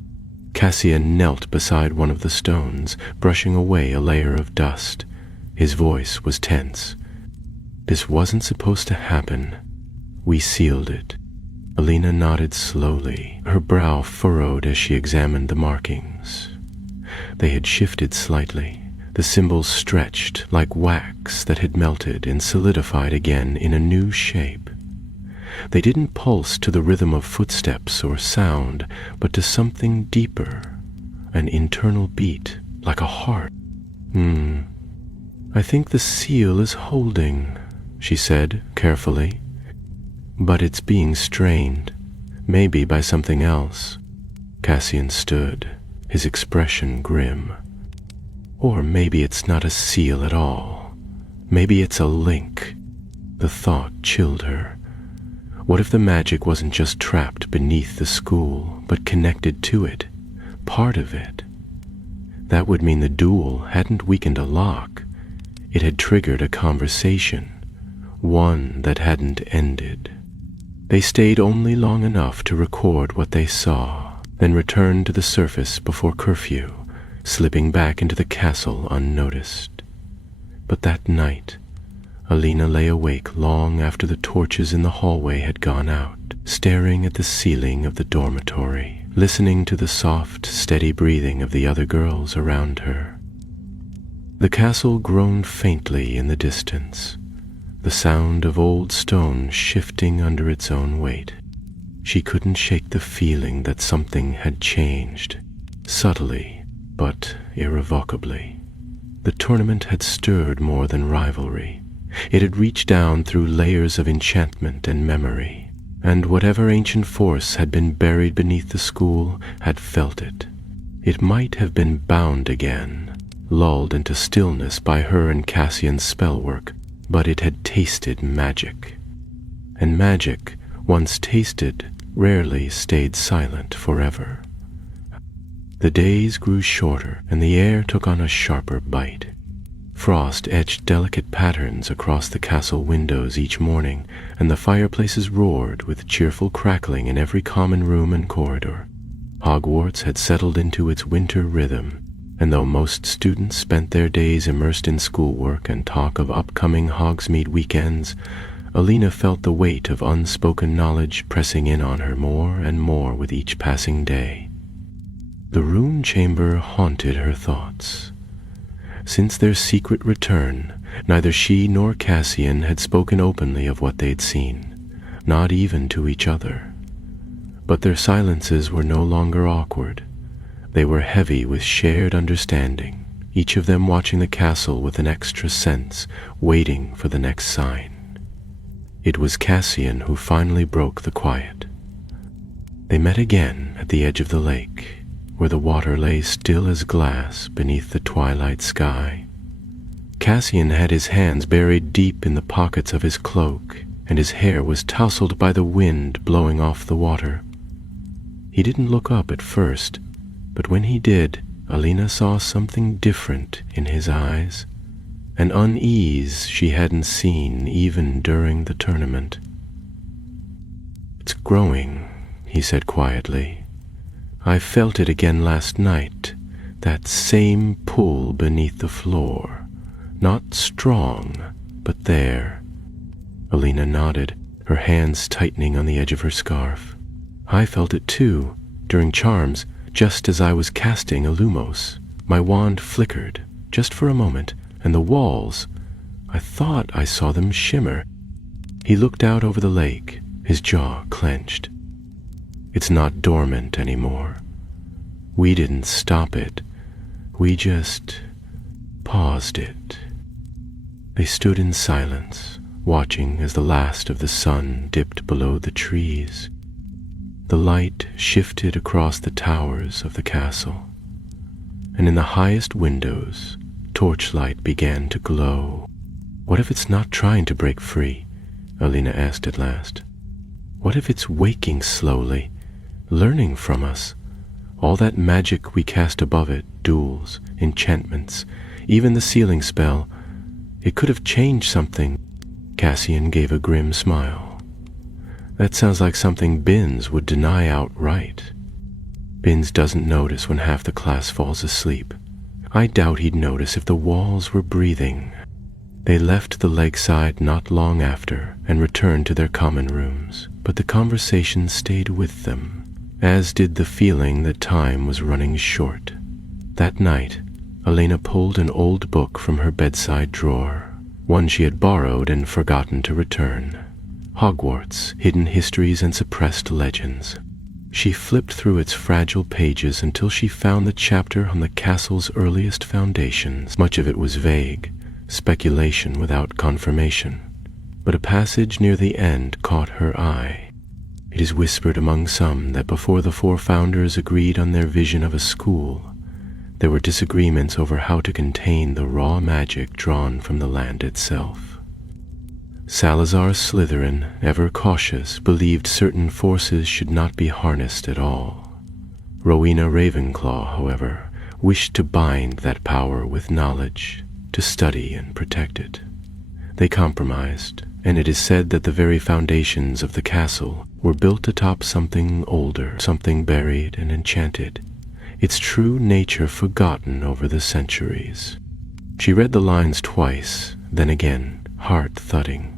Cassian knelt beside one of the stones, brushing away a layer of dust. His voice was tense. "This wasn't supposed to happen. We sealed it." Alina nodded slowly, her brow furrowed as she examined the markings. They had shifted slightly, the The symbols stretched like wax that had melted and solidified again in a new shape. They didn't pulse to the rhythm of footsteps or sound, but to something deeper, an internal beat, like a heart. I think the seal is holding, she said carefully. But it's being strained, maybe by something else. Cassian stood, his expression grim. Or maybe it's not a seal at all. Maybe it's a link. The thought chilled her. What if the magic wasn't just trapped beneath the school, but connected to it, part of it? That would mean the duel hadn't weakened a lock. It had triggered a conversation, one that hadn't ended. They stayed only long enough to record what they saw, then returned to the surface before curfew, slipping back into the castle unnoticed. But that night, Alina lay awake long after the torches in the hallway had gone out, staring at the ceiling of the dormitory, listening to the soft, steady breathing of the other girls around her. The castle groaned faintly in the distance, the sound of old stone shifting under its own weight. She couldn't shake the feeling that something had changed, subtly but irrevocably. The tournament had stirred more than rivalry. It had reached down through layers of enchantment and memory, and whatever ancient force had been buried beneath the school had felt it. It might have been bound again, lulled into stillness by her and Cassian's spellwork, but it had tasted magic. And magic, once tasted, rarely stayed silent forever. The days grew shorter, and the air took on a sharper bite. Frost etched delicate patterns across the castle windows each morning, and the fireplaces roared with cheerful crackling in every common room and corridor. Hogwarts had settled into its winter rhythm, and though most students spent their days immersed in schoolwork and talk of upcoming Hogsmeade weekends, Alina felt the weight of unspoken knowledge pressing in on her more and more with each passing day. The rune chamber haunted her thoughts. Since their secret return, neither she nor Cassian had spoken openly of what they'd seen, not even to each other. But their silences were no longer awkward. They were heavy with shared understanding, each of them watching the castle with an extra sense, waiting for the next sign. It was Cassian who finally broke the quiet. They met again at the edge of the lake, where the water lay still as glass beneath the twilight sky. Cassian had his hands buried deep in the pockets of his cloak, and his hair was tousled by the wind blowing off the water. He didn't look up at first, but when he did, Alina saw something different in his eyes, an unease she hadn't seen even during the tournament. "It's growing," he said quietly. "I felt it again last night, that same pull beneath the floor. Not strong, but there." Alina nodded, her hands tightening on the edge of her scarf. "I felt it too, during charms, just as I was casting a lumos. My wand flickered, just for a moment, and the walls, I thought I saw them shimmer." He looked out over the lake, his jaw clenched. "It's not dormant anymore. We didn't stop it. We just paused it." They stood in silence, watching as the last of the sun dipped below the trees. The light shifted across the towers of the castle, and in the highest windows, torchlight began to glow. "What if it's not trying to break free?" Alina asked at last. "What if it's waking slowly, learning from us? All that magic we cast above it, duels, enchantments, even the sealing spell, it could have changed something." Cassian gave a grim smile. "That sounds like something Binns would deny outright. Binns doesn't notice when half the class falls asleep. I doubt he'd notice if the walls were breathing." They left the lakeside not long after and returned to their common rooms, but the conversation stayed with them, as did the feeling that time was running short. That night, Elena pulled an old book from her bedside drawer, one she had borrowed and forgotten to return. HOGWARTS, Hidden Histories and Suppressed Legends. She flipped through its fragile pages until she found the chapter on the castle's earliest foundations. Much of it was vague, speculation without confirmation, but a passage near the end caught her eye. It is whispered among some that before the 4 founders agreed on their vision of a school, there were disagreements over how to contain the raw magic drawn from the land itself. Salazar Slytherin, ever cautious, believed certain forces should not be harnessed at all. Rowena Ravenclaw, however, wished to bind that power with knowledge, to study and protect it. They compromised, and it is said that the very foundations of the castle were built atop something older, something buried and enchanted, its true nature forgotten over the centuries. She read the lines twice, then again, heart thudding.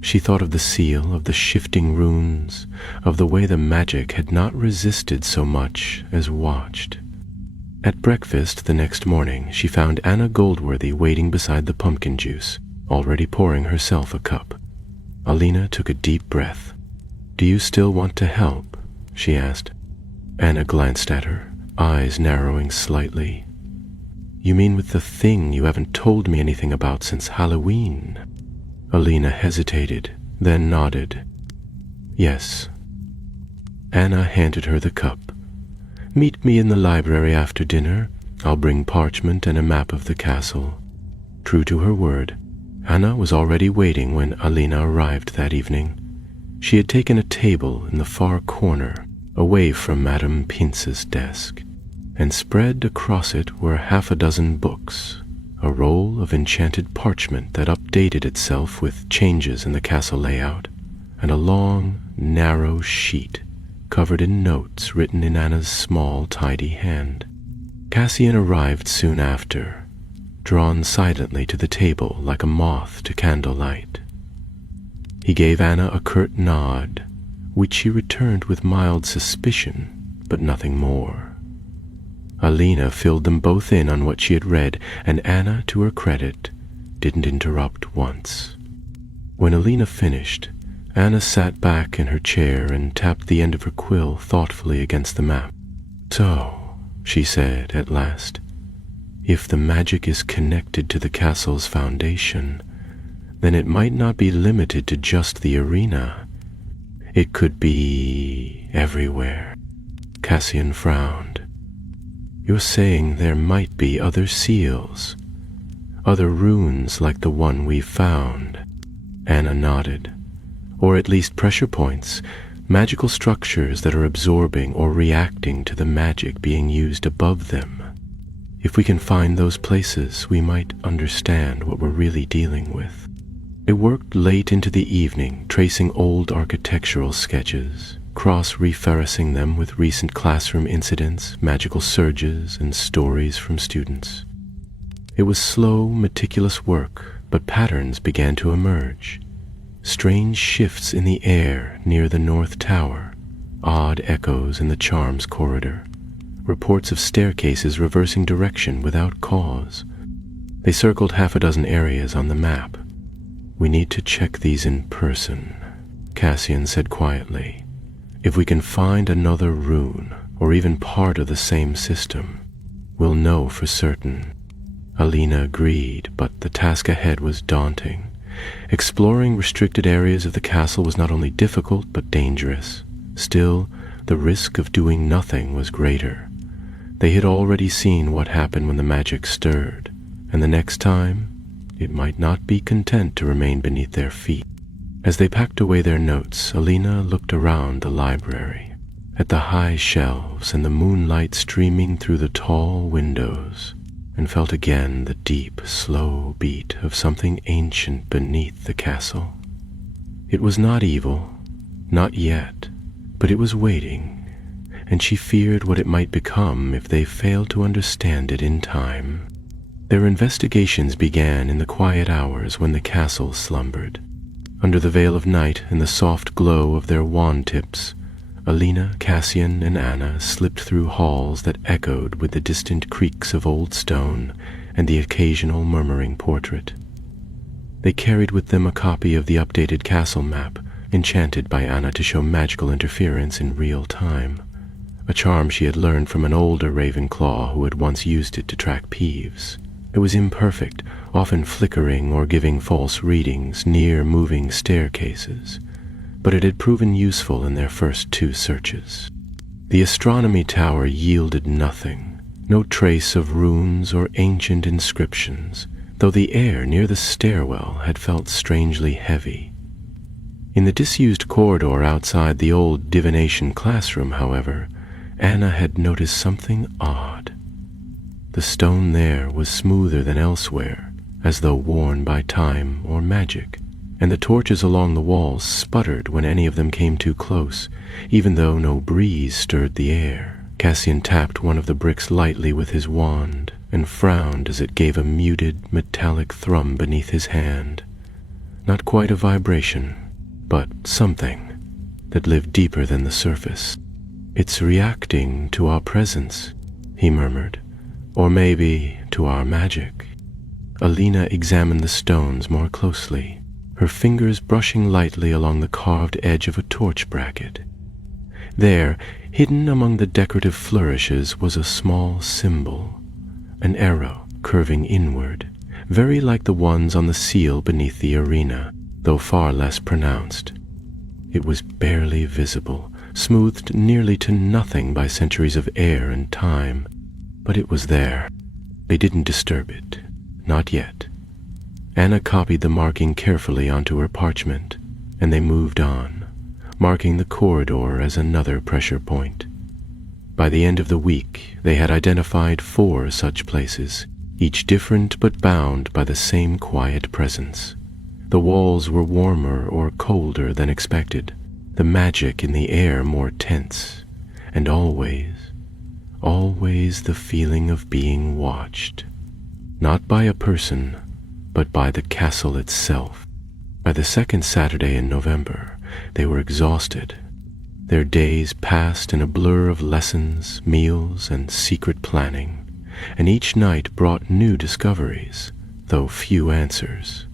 She thought of the seal, of the shifting runes, of the way the magic had not resisted so much as watched. At breakfast the next morning, she found Anna Goldworthy waiting beside the pumpkin juice, already pouring herself a cup. Alina took a deep breath. "Do you still want to help?" she asked. Anna glanced at her, eyes narrowing slightly. "You mean with the thing you haven't told me anything about since Halloween?" Alina hesitated, then nodded. "Yes." Anna handed her the cup. "Meet me in the library after dinner. I'll bring parchment and a map of the castle." True to her word, Anna was already waiting when Alina arrived that evening. She had taken a table in the far corner, away from Madame Pince's desk, and spread across it were 6 books, a roll of enchanted parchment that updated itself with changes in the castle layout, and a long, narrow sheet covered in notes written in Anna's small, tidy hand. Cassian arrived soon after, drawn silently to the table like a moth to candlelight. He gave Anna a curt nod, which she returned with mild suspicion, but nothing more. Alina filled them both in on what she had read, and Anna, to her credit, didn't interrupt once. When Alina finished, Anna sat back in her chair and tapped the end of her quill thoughtfully against the map. "So," she said at last, "if the magic is connected to the castle's foundation, then it might not be limited to just the arena. It could be everywhere." Cassian frowned. "You're saying there might be other seals, other runes like the one we've found?" Anna nodded. "Or at least pressure points, magical structures that are absorbing or reacting to the magic being used above them. If we can find those places, we might understand what we're really dealing with." They worked late into the evening, tracing old architectural sketches, cross-referencing them with recent classroom incidents, magical surges, and stories from students. It was slow, meticulous work, but patterns began to emerge. Strange shifts in the air near the North Tower, odd echoes in the Charms corridor, reports of staircases reversing direction without cause. They circled 6 areas on the map. "We need to check these in person," Cassian said quietly. "If we can find another rune, or even part of the same system, we'll know for certain." Alina agreed, but the task ahead was daunting. Exploring restricted areas of the castle was not only difficult but dangerous. Still, the risk of doing nothing was greater. They had already seen what happened when the magic stirred, and the next time, it might not be content to remain beneath their feet. As they packed away their notes, Alina looked around the library, at the high shelves and the moonlight streaming through the tall windows, and felt again the deep, slow beat of something ancient beneath the castle. It was not evil, not yet, but it was waiting, and she feared what it might become if they failed to understand it in time. Their investigations began in the quiet hours when the castle slumbered. Under the veil of night and the soft glow of their wand tips, Alina, Cassian, and Anna slipped through halls that echoed with the distant creaks of old stone and the occasional murmuring portrait. They carried with them a copy of the updated castle map, enchanted by Anna to show magical interference in real time, a charm she had learned from an older Ravenclaw who had once used it to track Peeves. It was imperfect, often flickering or giving false readings near moving staircases, but it had proven useful in their first 2 searches. The astronomy tower yielded nothing, no trace of runes or ancient inscriptions, though the air near the stairwell had felt strangely heavy. In the disused corridor outside the old divination classroom, however, Anna had noticed something odd. The stone there was smoother than elsewhere, as though worn by time or magic, and the torches along the walls sputtered when any of them came too close, even though no breeze stirred the air. Cassian tapped one of the bricks lightly with his wand and frowned as it gave a muted, metallic thrum beneath his hand. Not quite a vibration, but something that lived deeper than the surface. "It's reacting to our presence," he murmured. "Or maybe to our magic." Alina examined the stones more closely, her fingers brushing lightly along the carved edge of a torch bracket. There, hidden among the decorative flourishes, was a small symbol, an arrow curving inward, very like the ones on the seal beneath the arena, though far less pronounced. It was barely visible, smoothed nearly to nothing by centuries of air and time, but it was there. They didn't disturb it, not yet. Anna copied the marking carefully onto her parchment, and they moved on, marking the corridor as another pressure point. By the end of the week, they had identified 4 such places, each different but bound by the same quiet presence. The walls were warmer or colder than expected, the magic in the air more tense, and always the feeling of being watched. Not by a person, but by the castle itself. By the 2nd Saturday in November, they were exhausted. Their days passed in a blur of lessons, meals, and secret planning, and each night brought new discoveries, though few answers.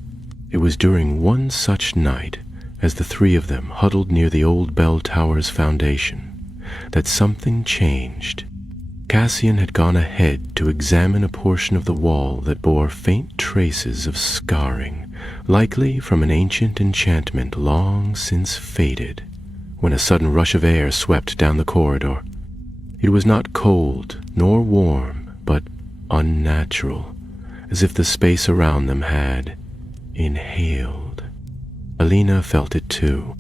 It was during one such night, as the 3 of them huddled near the old bell tower's foundation, that something changed. Cassian had gone ahead to examine a portion of the wall that bore faint traces of scarring, likely from an ancient enchantment long since faded, when a sudden rush of air swept down the corridor. It was not cold nor warm, but unnatural, as if the space around them had inhaled. Alina felt it too.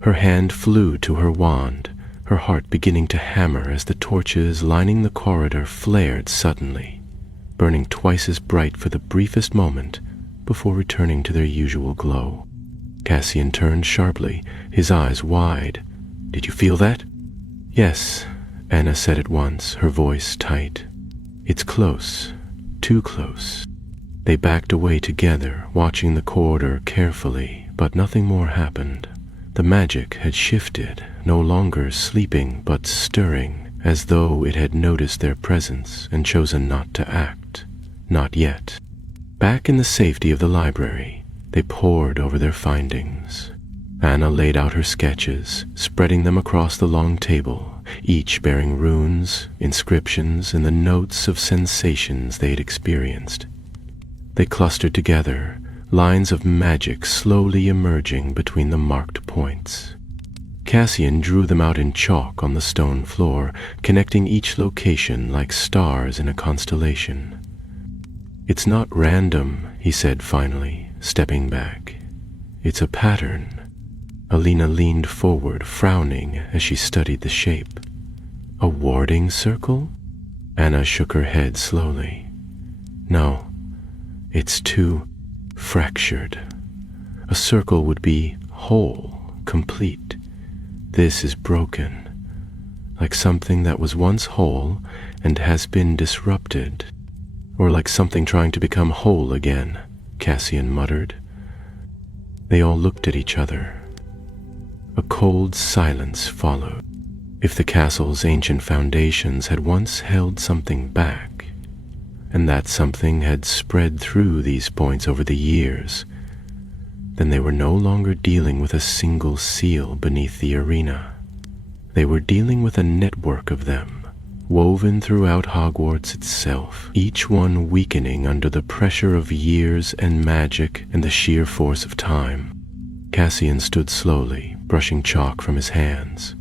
Her hand flew to her wand, her heart beginning to hammer as the torches lining the corridor flared suddenly, burning twice as bright for the briefest moment before returning to their usual glow. Cassian turned sharply, his eyes wide. "Did you feel that?" "Yes," Anna said at once, her voice tight. "It's close, too close." They backed away together, watching the corridor carefully, but nothing more happened. The magic had shifted, no longer sleeping but stirring, as though it had noticed their presence and chosen not to act. Not yet. Back in the safety of the library, they pored over their findings. Anna laid out her sketches, spreading them across the long table, each bearing runes, inscriptions, and the notes of sensations they had experienced. They clustered together, lines of magic slowly emerging between the marked points. Cassian drew them out in chalk on the stone floor, connecting each location like stars in a constellation. "It's not random," he said finally, stepping back. "It's a pattern." Alina leaned forward, frowning as she studied the shape. "A warding circle?" Anna shook her head slowly. "No, it's too fractured. A circle would be whole, complete. This is broken, like something that was once whole and has been disrupted. Or like something trying to become whole again," Cassian muttered. They all looked at each other. A cold silence followed. If the castle's ancient foundations had once held something back, and that something had spread through these points over the years, then they were no longer dealing with a single seal beneath the arena. They were dealing with a network of them, woven throughout Hogwarts itself, each one weakening under the pressure of years and magic and the sheer force of time. Cassian stood slowly, brushing chalk from his hands.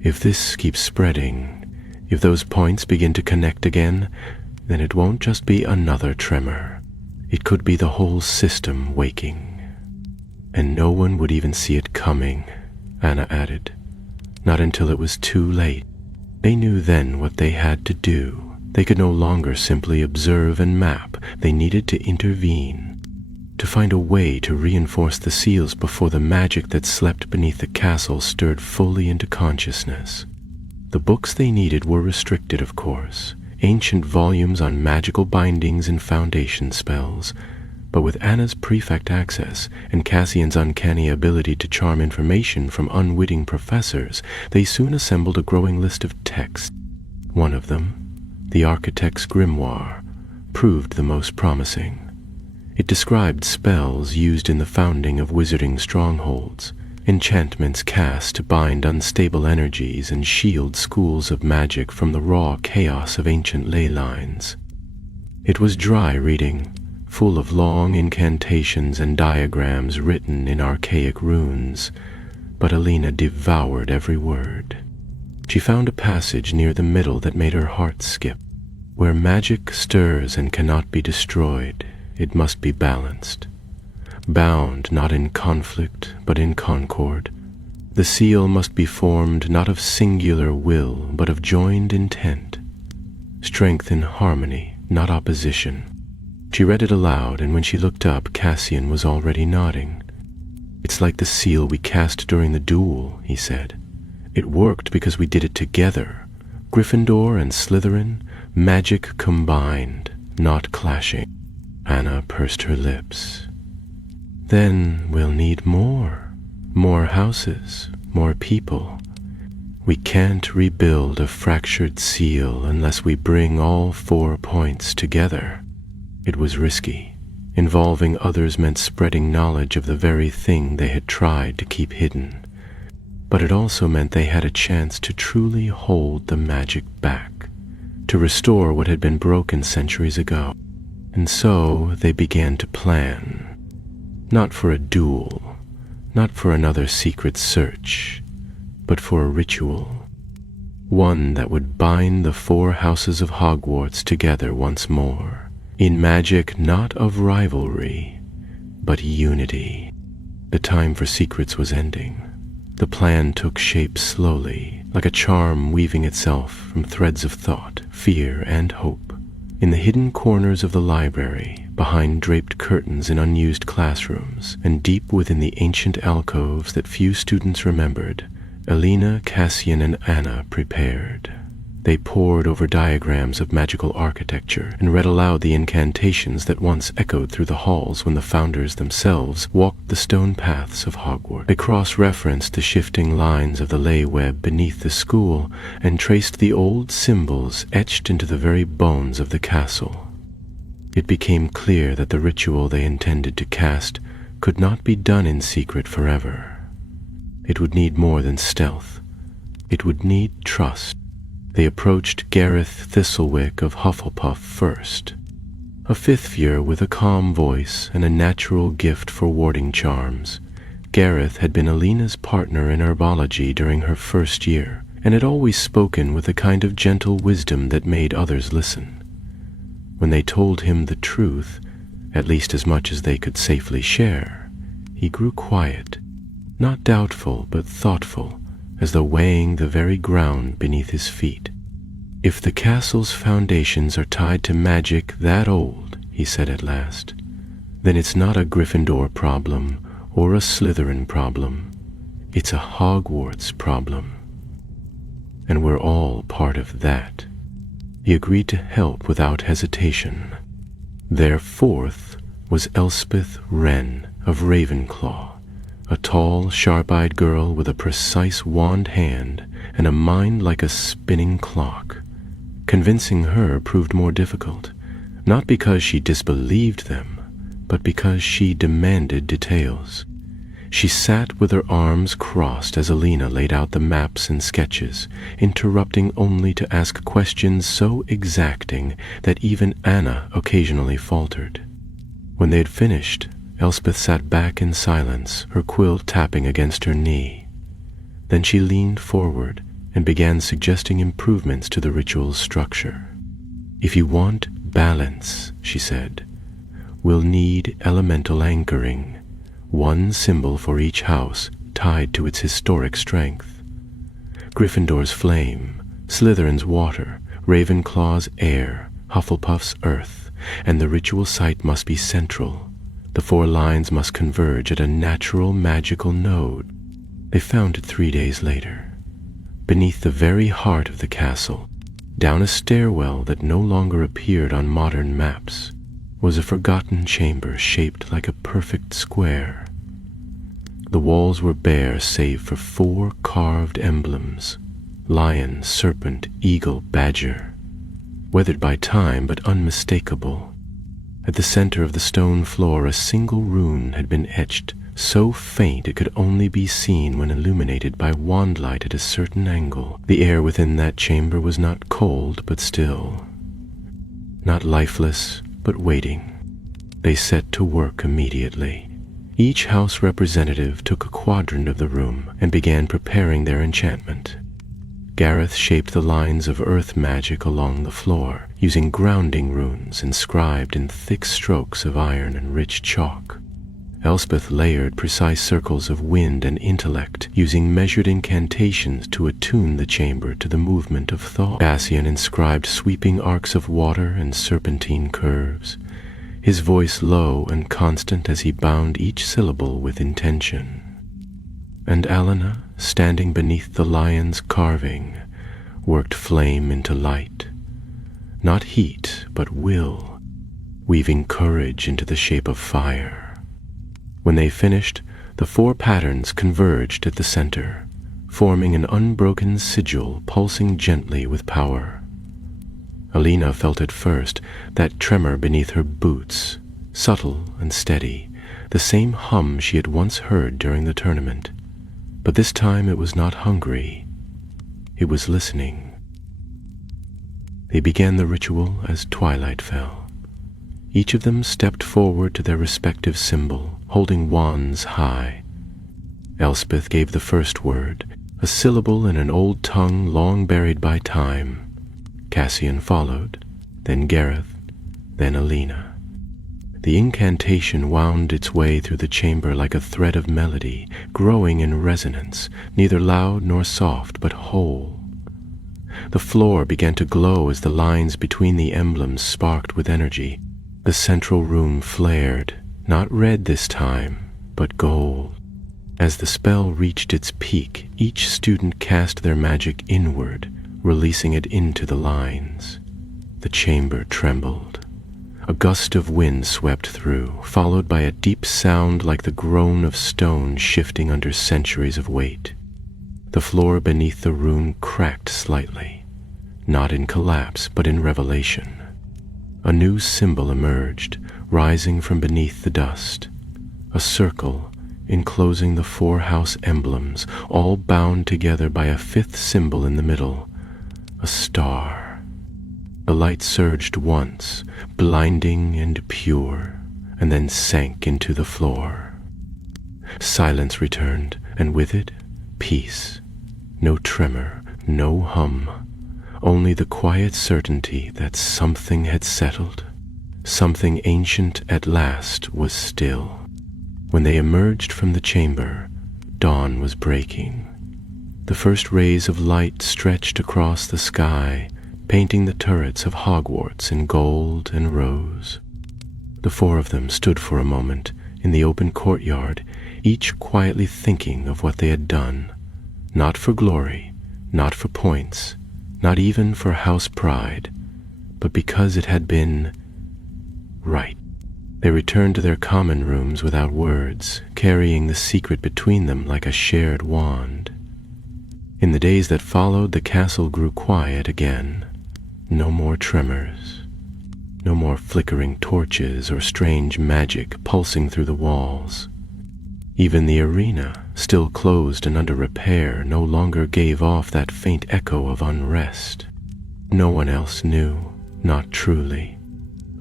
If this keeps spreading, if those points begin to connect again, then it won't just be another tremor. It could be the whole system waking. And no one would even see it coming, Anna added. Not until it was too late. They knew then what they had to do. They could no longer simply observe and map. They needed to intervene, to find a way to reinforce the seals before the magic that slept beneath the castle stirred fully into consciousness. The books they needed were restricted, of course, ancient volumes on magical bindings and foundation spells, but with Anna's prefect access and Cassian's uncanny ability to charm information from unwitting professors, they soon assembled a growing list of texts. One of them, the Architect's Grimoire, proved the most promising. It described spells used in the founding of wizarding strongholds, enchantments cast to bind unstable energies and shield schools of magic from the raw chaos of ancient ley lines. It was dry reading, full of long incantations and diagrams written in archaic runes, but Alina devoured every word. She found a passage near the middle that made her heart skip. Where magic stirs and cannot be destroyed, it must be balanced. Bound not in conflict, but in concord. The seal must be formed not of singular will, but of joined intent. Strength in harmony, not opposition. She read it aloud, and when she looked up, Cassian was already nodding. "It's like the seal we cast during the duel," he said. "It worked because we did it together. Gryffindor and Slytherin, magic combined, not clashing." Anna pursed her lips. "Then we'll need more. More houses, more people. We can't rebuild a fractured seal unless we bring all 4 points together." It was risky. Involving others meant spreading knowledge of the very thing they had tried to keep hidden. But it also meant they had a chance to truly hold the magic back, to restore what had been broken centuries ago. And so they began to plan. Not for a duel, not for another secret search, but for a ritual. One that would bind the 4 houses of Hogwarts together once more. In magic not of rivalry, but unity. The time for secrets was ending. The plan took shape slowly, like a charm weaving itself from threads of thought, fear, and hope. In the hidden corners of the library, behind draped curtains in unused classrooms, and deep within the ancient alcoves that few students remembered, Alina, Cassian, and Anna prepared. They pored over diagrams of magical architecture and read aloud the incantations that once echoed through the halls when the founders themselves walked the stone paths of Hogwarts. They cross-referenced the shifting lines of the ley web beneath the school and traced the old symbols etched into the very bones of the castle. It became clear that the ritual they intended to cast could not be done in secret forever. It would need more than stealth. It would need trust. They approached Gareth Thistlewick of Hufflepuff first, a 5th year with a calm voice and a natural gift for warding charms. Gareth had been Alina's partner in herbology during her first year, and had always spoken with a kind of gentle wisdom that made others listen. When they told him the truth, at least as much as they could safely share, he grew quiet, not doubtful but thoughtful, as though weighing the very ground beneath his feet. "If the castle's foundations are tied to magic that old," he said at last, "then it's not a Gryffindor problem or a Slytherin problem. It's a Hogwarts problem. And we're all part of that." He agreed to help without hesitation. Their 4th was Elspeth Wren of Ravenclaw, a tall, sharp-eyed girl with a precise wand hand and a mind like a spinning clock. Convincing her proved more difficult, not because she disbelieved them, but because she demanded details. She sat with her arms crossed as Alina laid out the maps and sketches, interrupting only to ask questions so exacting that even Anna occasionally faltered. When they had finished, Elspeth sat back in silence, her quill tapping against her knee. Then she leaned forward and began suggesting improvements to the ritual's structure. "If you want balance," she said, "we'll need elemental anchoring, one symbol for each house tied to its historic strength. Gryffindor's flame, Slytherin's water, Ravenclaw's air, Hufflepuff's earth, and the ritual site must be central. The 4 lines must converge at a natural magical node." They found it 3 days later. Beneath the very heart of the castle, down a stairwell that no longer appeared on modern maps, was a forgotten chamber shaped like a perfect square. The walls were bare save for 4 carved emblems: lion, serpent, eagle, badger, weathered by time but unmistakable. At the center of the stone floor, a single rune had been etched, so faint it could only be seen when illuminated by wand light at a certain angle. The air within that chamber was not cold but still, not lifeless but waiting. They set to work immediately. Each house representative took a quadrant of the room and began preparing their enchantment. Gareth shaped the lines of earth magic along the floor, using grounding runes inscribed in thick strokes of iron and rich chalk. Elspeth layered precise circles of wind and intellect, using measured incantations to attune the chamber to the movement of thought. Cassian inscribed sweeping arcs of water and serpentine curves, his voice low and constant as he bound each syllable with intention. And Alana, standing beneath the lion's carving, worked flame into light. Not heat, but will, weaving courage into the shape of fire. When they finished, the 4 patterns converged at the center, forming an unbroken sigil pulsing gently with power. Alina felt at first that tremor beneath her boots, subtle and steady, the same hum she had once heard during the tournament. But this time it was not hungry, it was listening. They began the ritual as twilight fell. Each of them stepped forward to their respective symbol, holding wands high. Elspeth gave the first word, a syllable in an old tongue long buried by time. Cassian followed, then Gareth, then Alina. The incantation wound its way through the chamber like a thread of melody, growing in resonance, neither loud nor soft, but whole. The floor began to glow as the lines between the emblems sparked with energy. The central room flared, not red this time, but gold. As the spell reached its peak, each student cast their magic inward, releasing it into the lines. The chamber trembled. A gust of wind swept through, followed by a deep sound like the groan of stone shifting under centuries of weight. The floor beneath the rune cracked slightly, not in collapse, but in revelation. A new symbol emerged, rising from beneath the dust. A circle enclosing the 4 house emblems, all bound together by a 5th symbol in the middle, a star. The light surged once, blinding and pure, and then sank into the floor. Silence returned, and with it, peace. No tremor, no hum, only the quiet certainty that something had settled. Something ancient at last was still. When they emerged from the chamber, dawn was breaking. The first rays of light stretched across the sky, painting the turrets of Hogwarts in gold and rose. The 4 of them stood for a moment in the open courtyard, each quietly thinking of what they had done, not for glory, not for points, not even for house pride, but because it had been right. They returned to their common rooms without words, carrying the secret between them like a shared wand. In the days that followed, the castle grew quiet again. No more tremors. No more flickering torches or strange magic pulsing through the walls. Even the arena, still closed and under repair, no longer gave off that faint echo of unrest. No one else knew, not truly.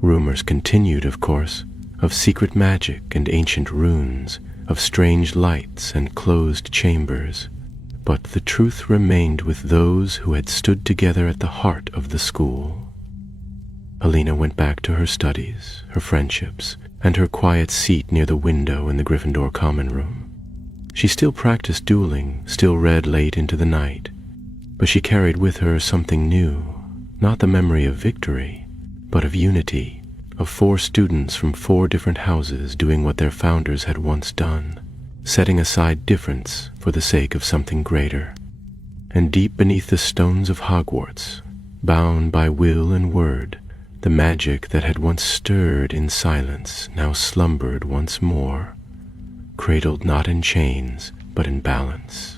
Rumors continued, of course, of secret magic and ancient runes, of strange lights and closed chambers, but the truth remained with those who had stood together at the heart of the school. Alina went back to her studies, her friendships, and her quiet seat near the window in the Gryffindor common room. She still practiced dueling, still read late into the night, but she carried with her something new, not the memory of victory, but of unity, of 4 students from 4 different houses doing what their founders had once done, setting aside difference for the sake of something greater. And deep beneath the stones of Hogwarts, bound by will and word, the magic that had once stirred in silence now slumbered once more, cradled not in chains, but in balance.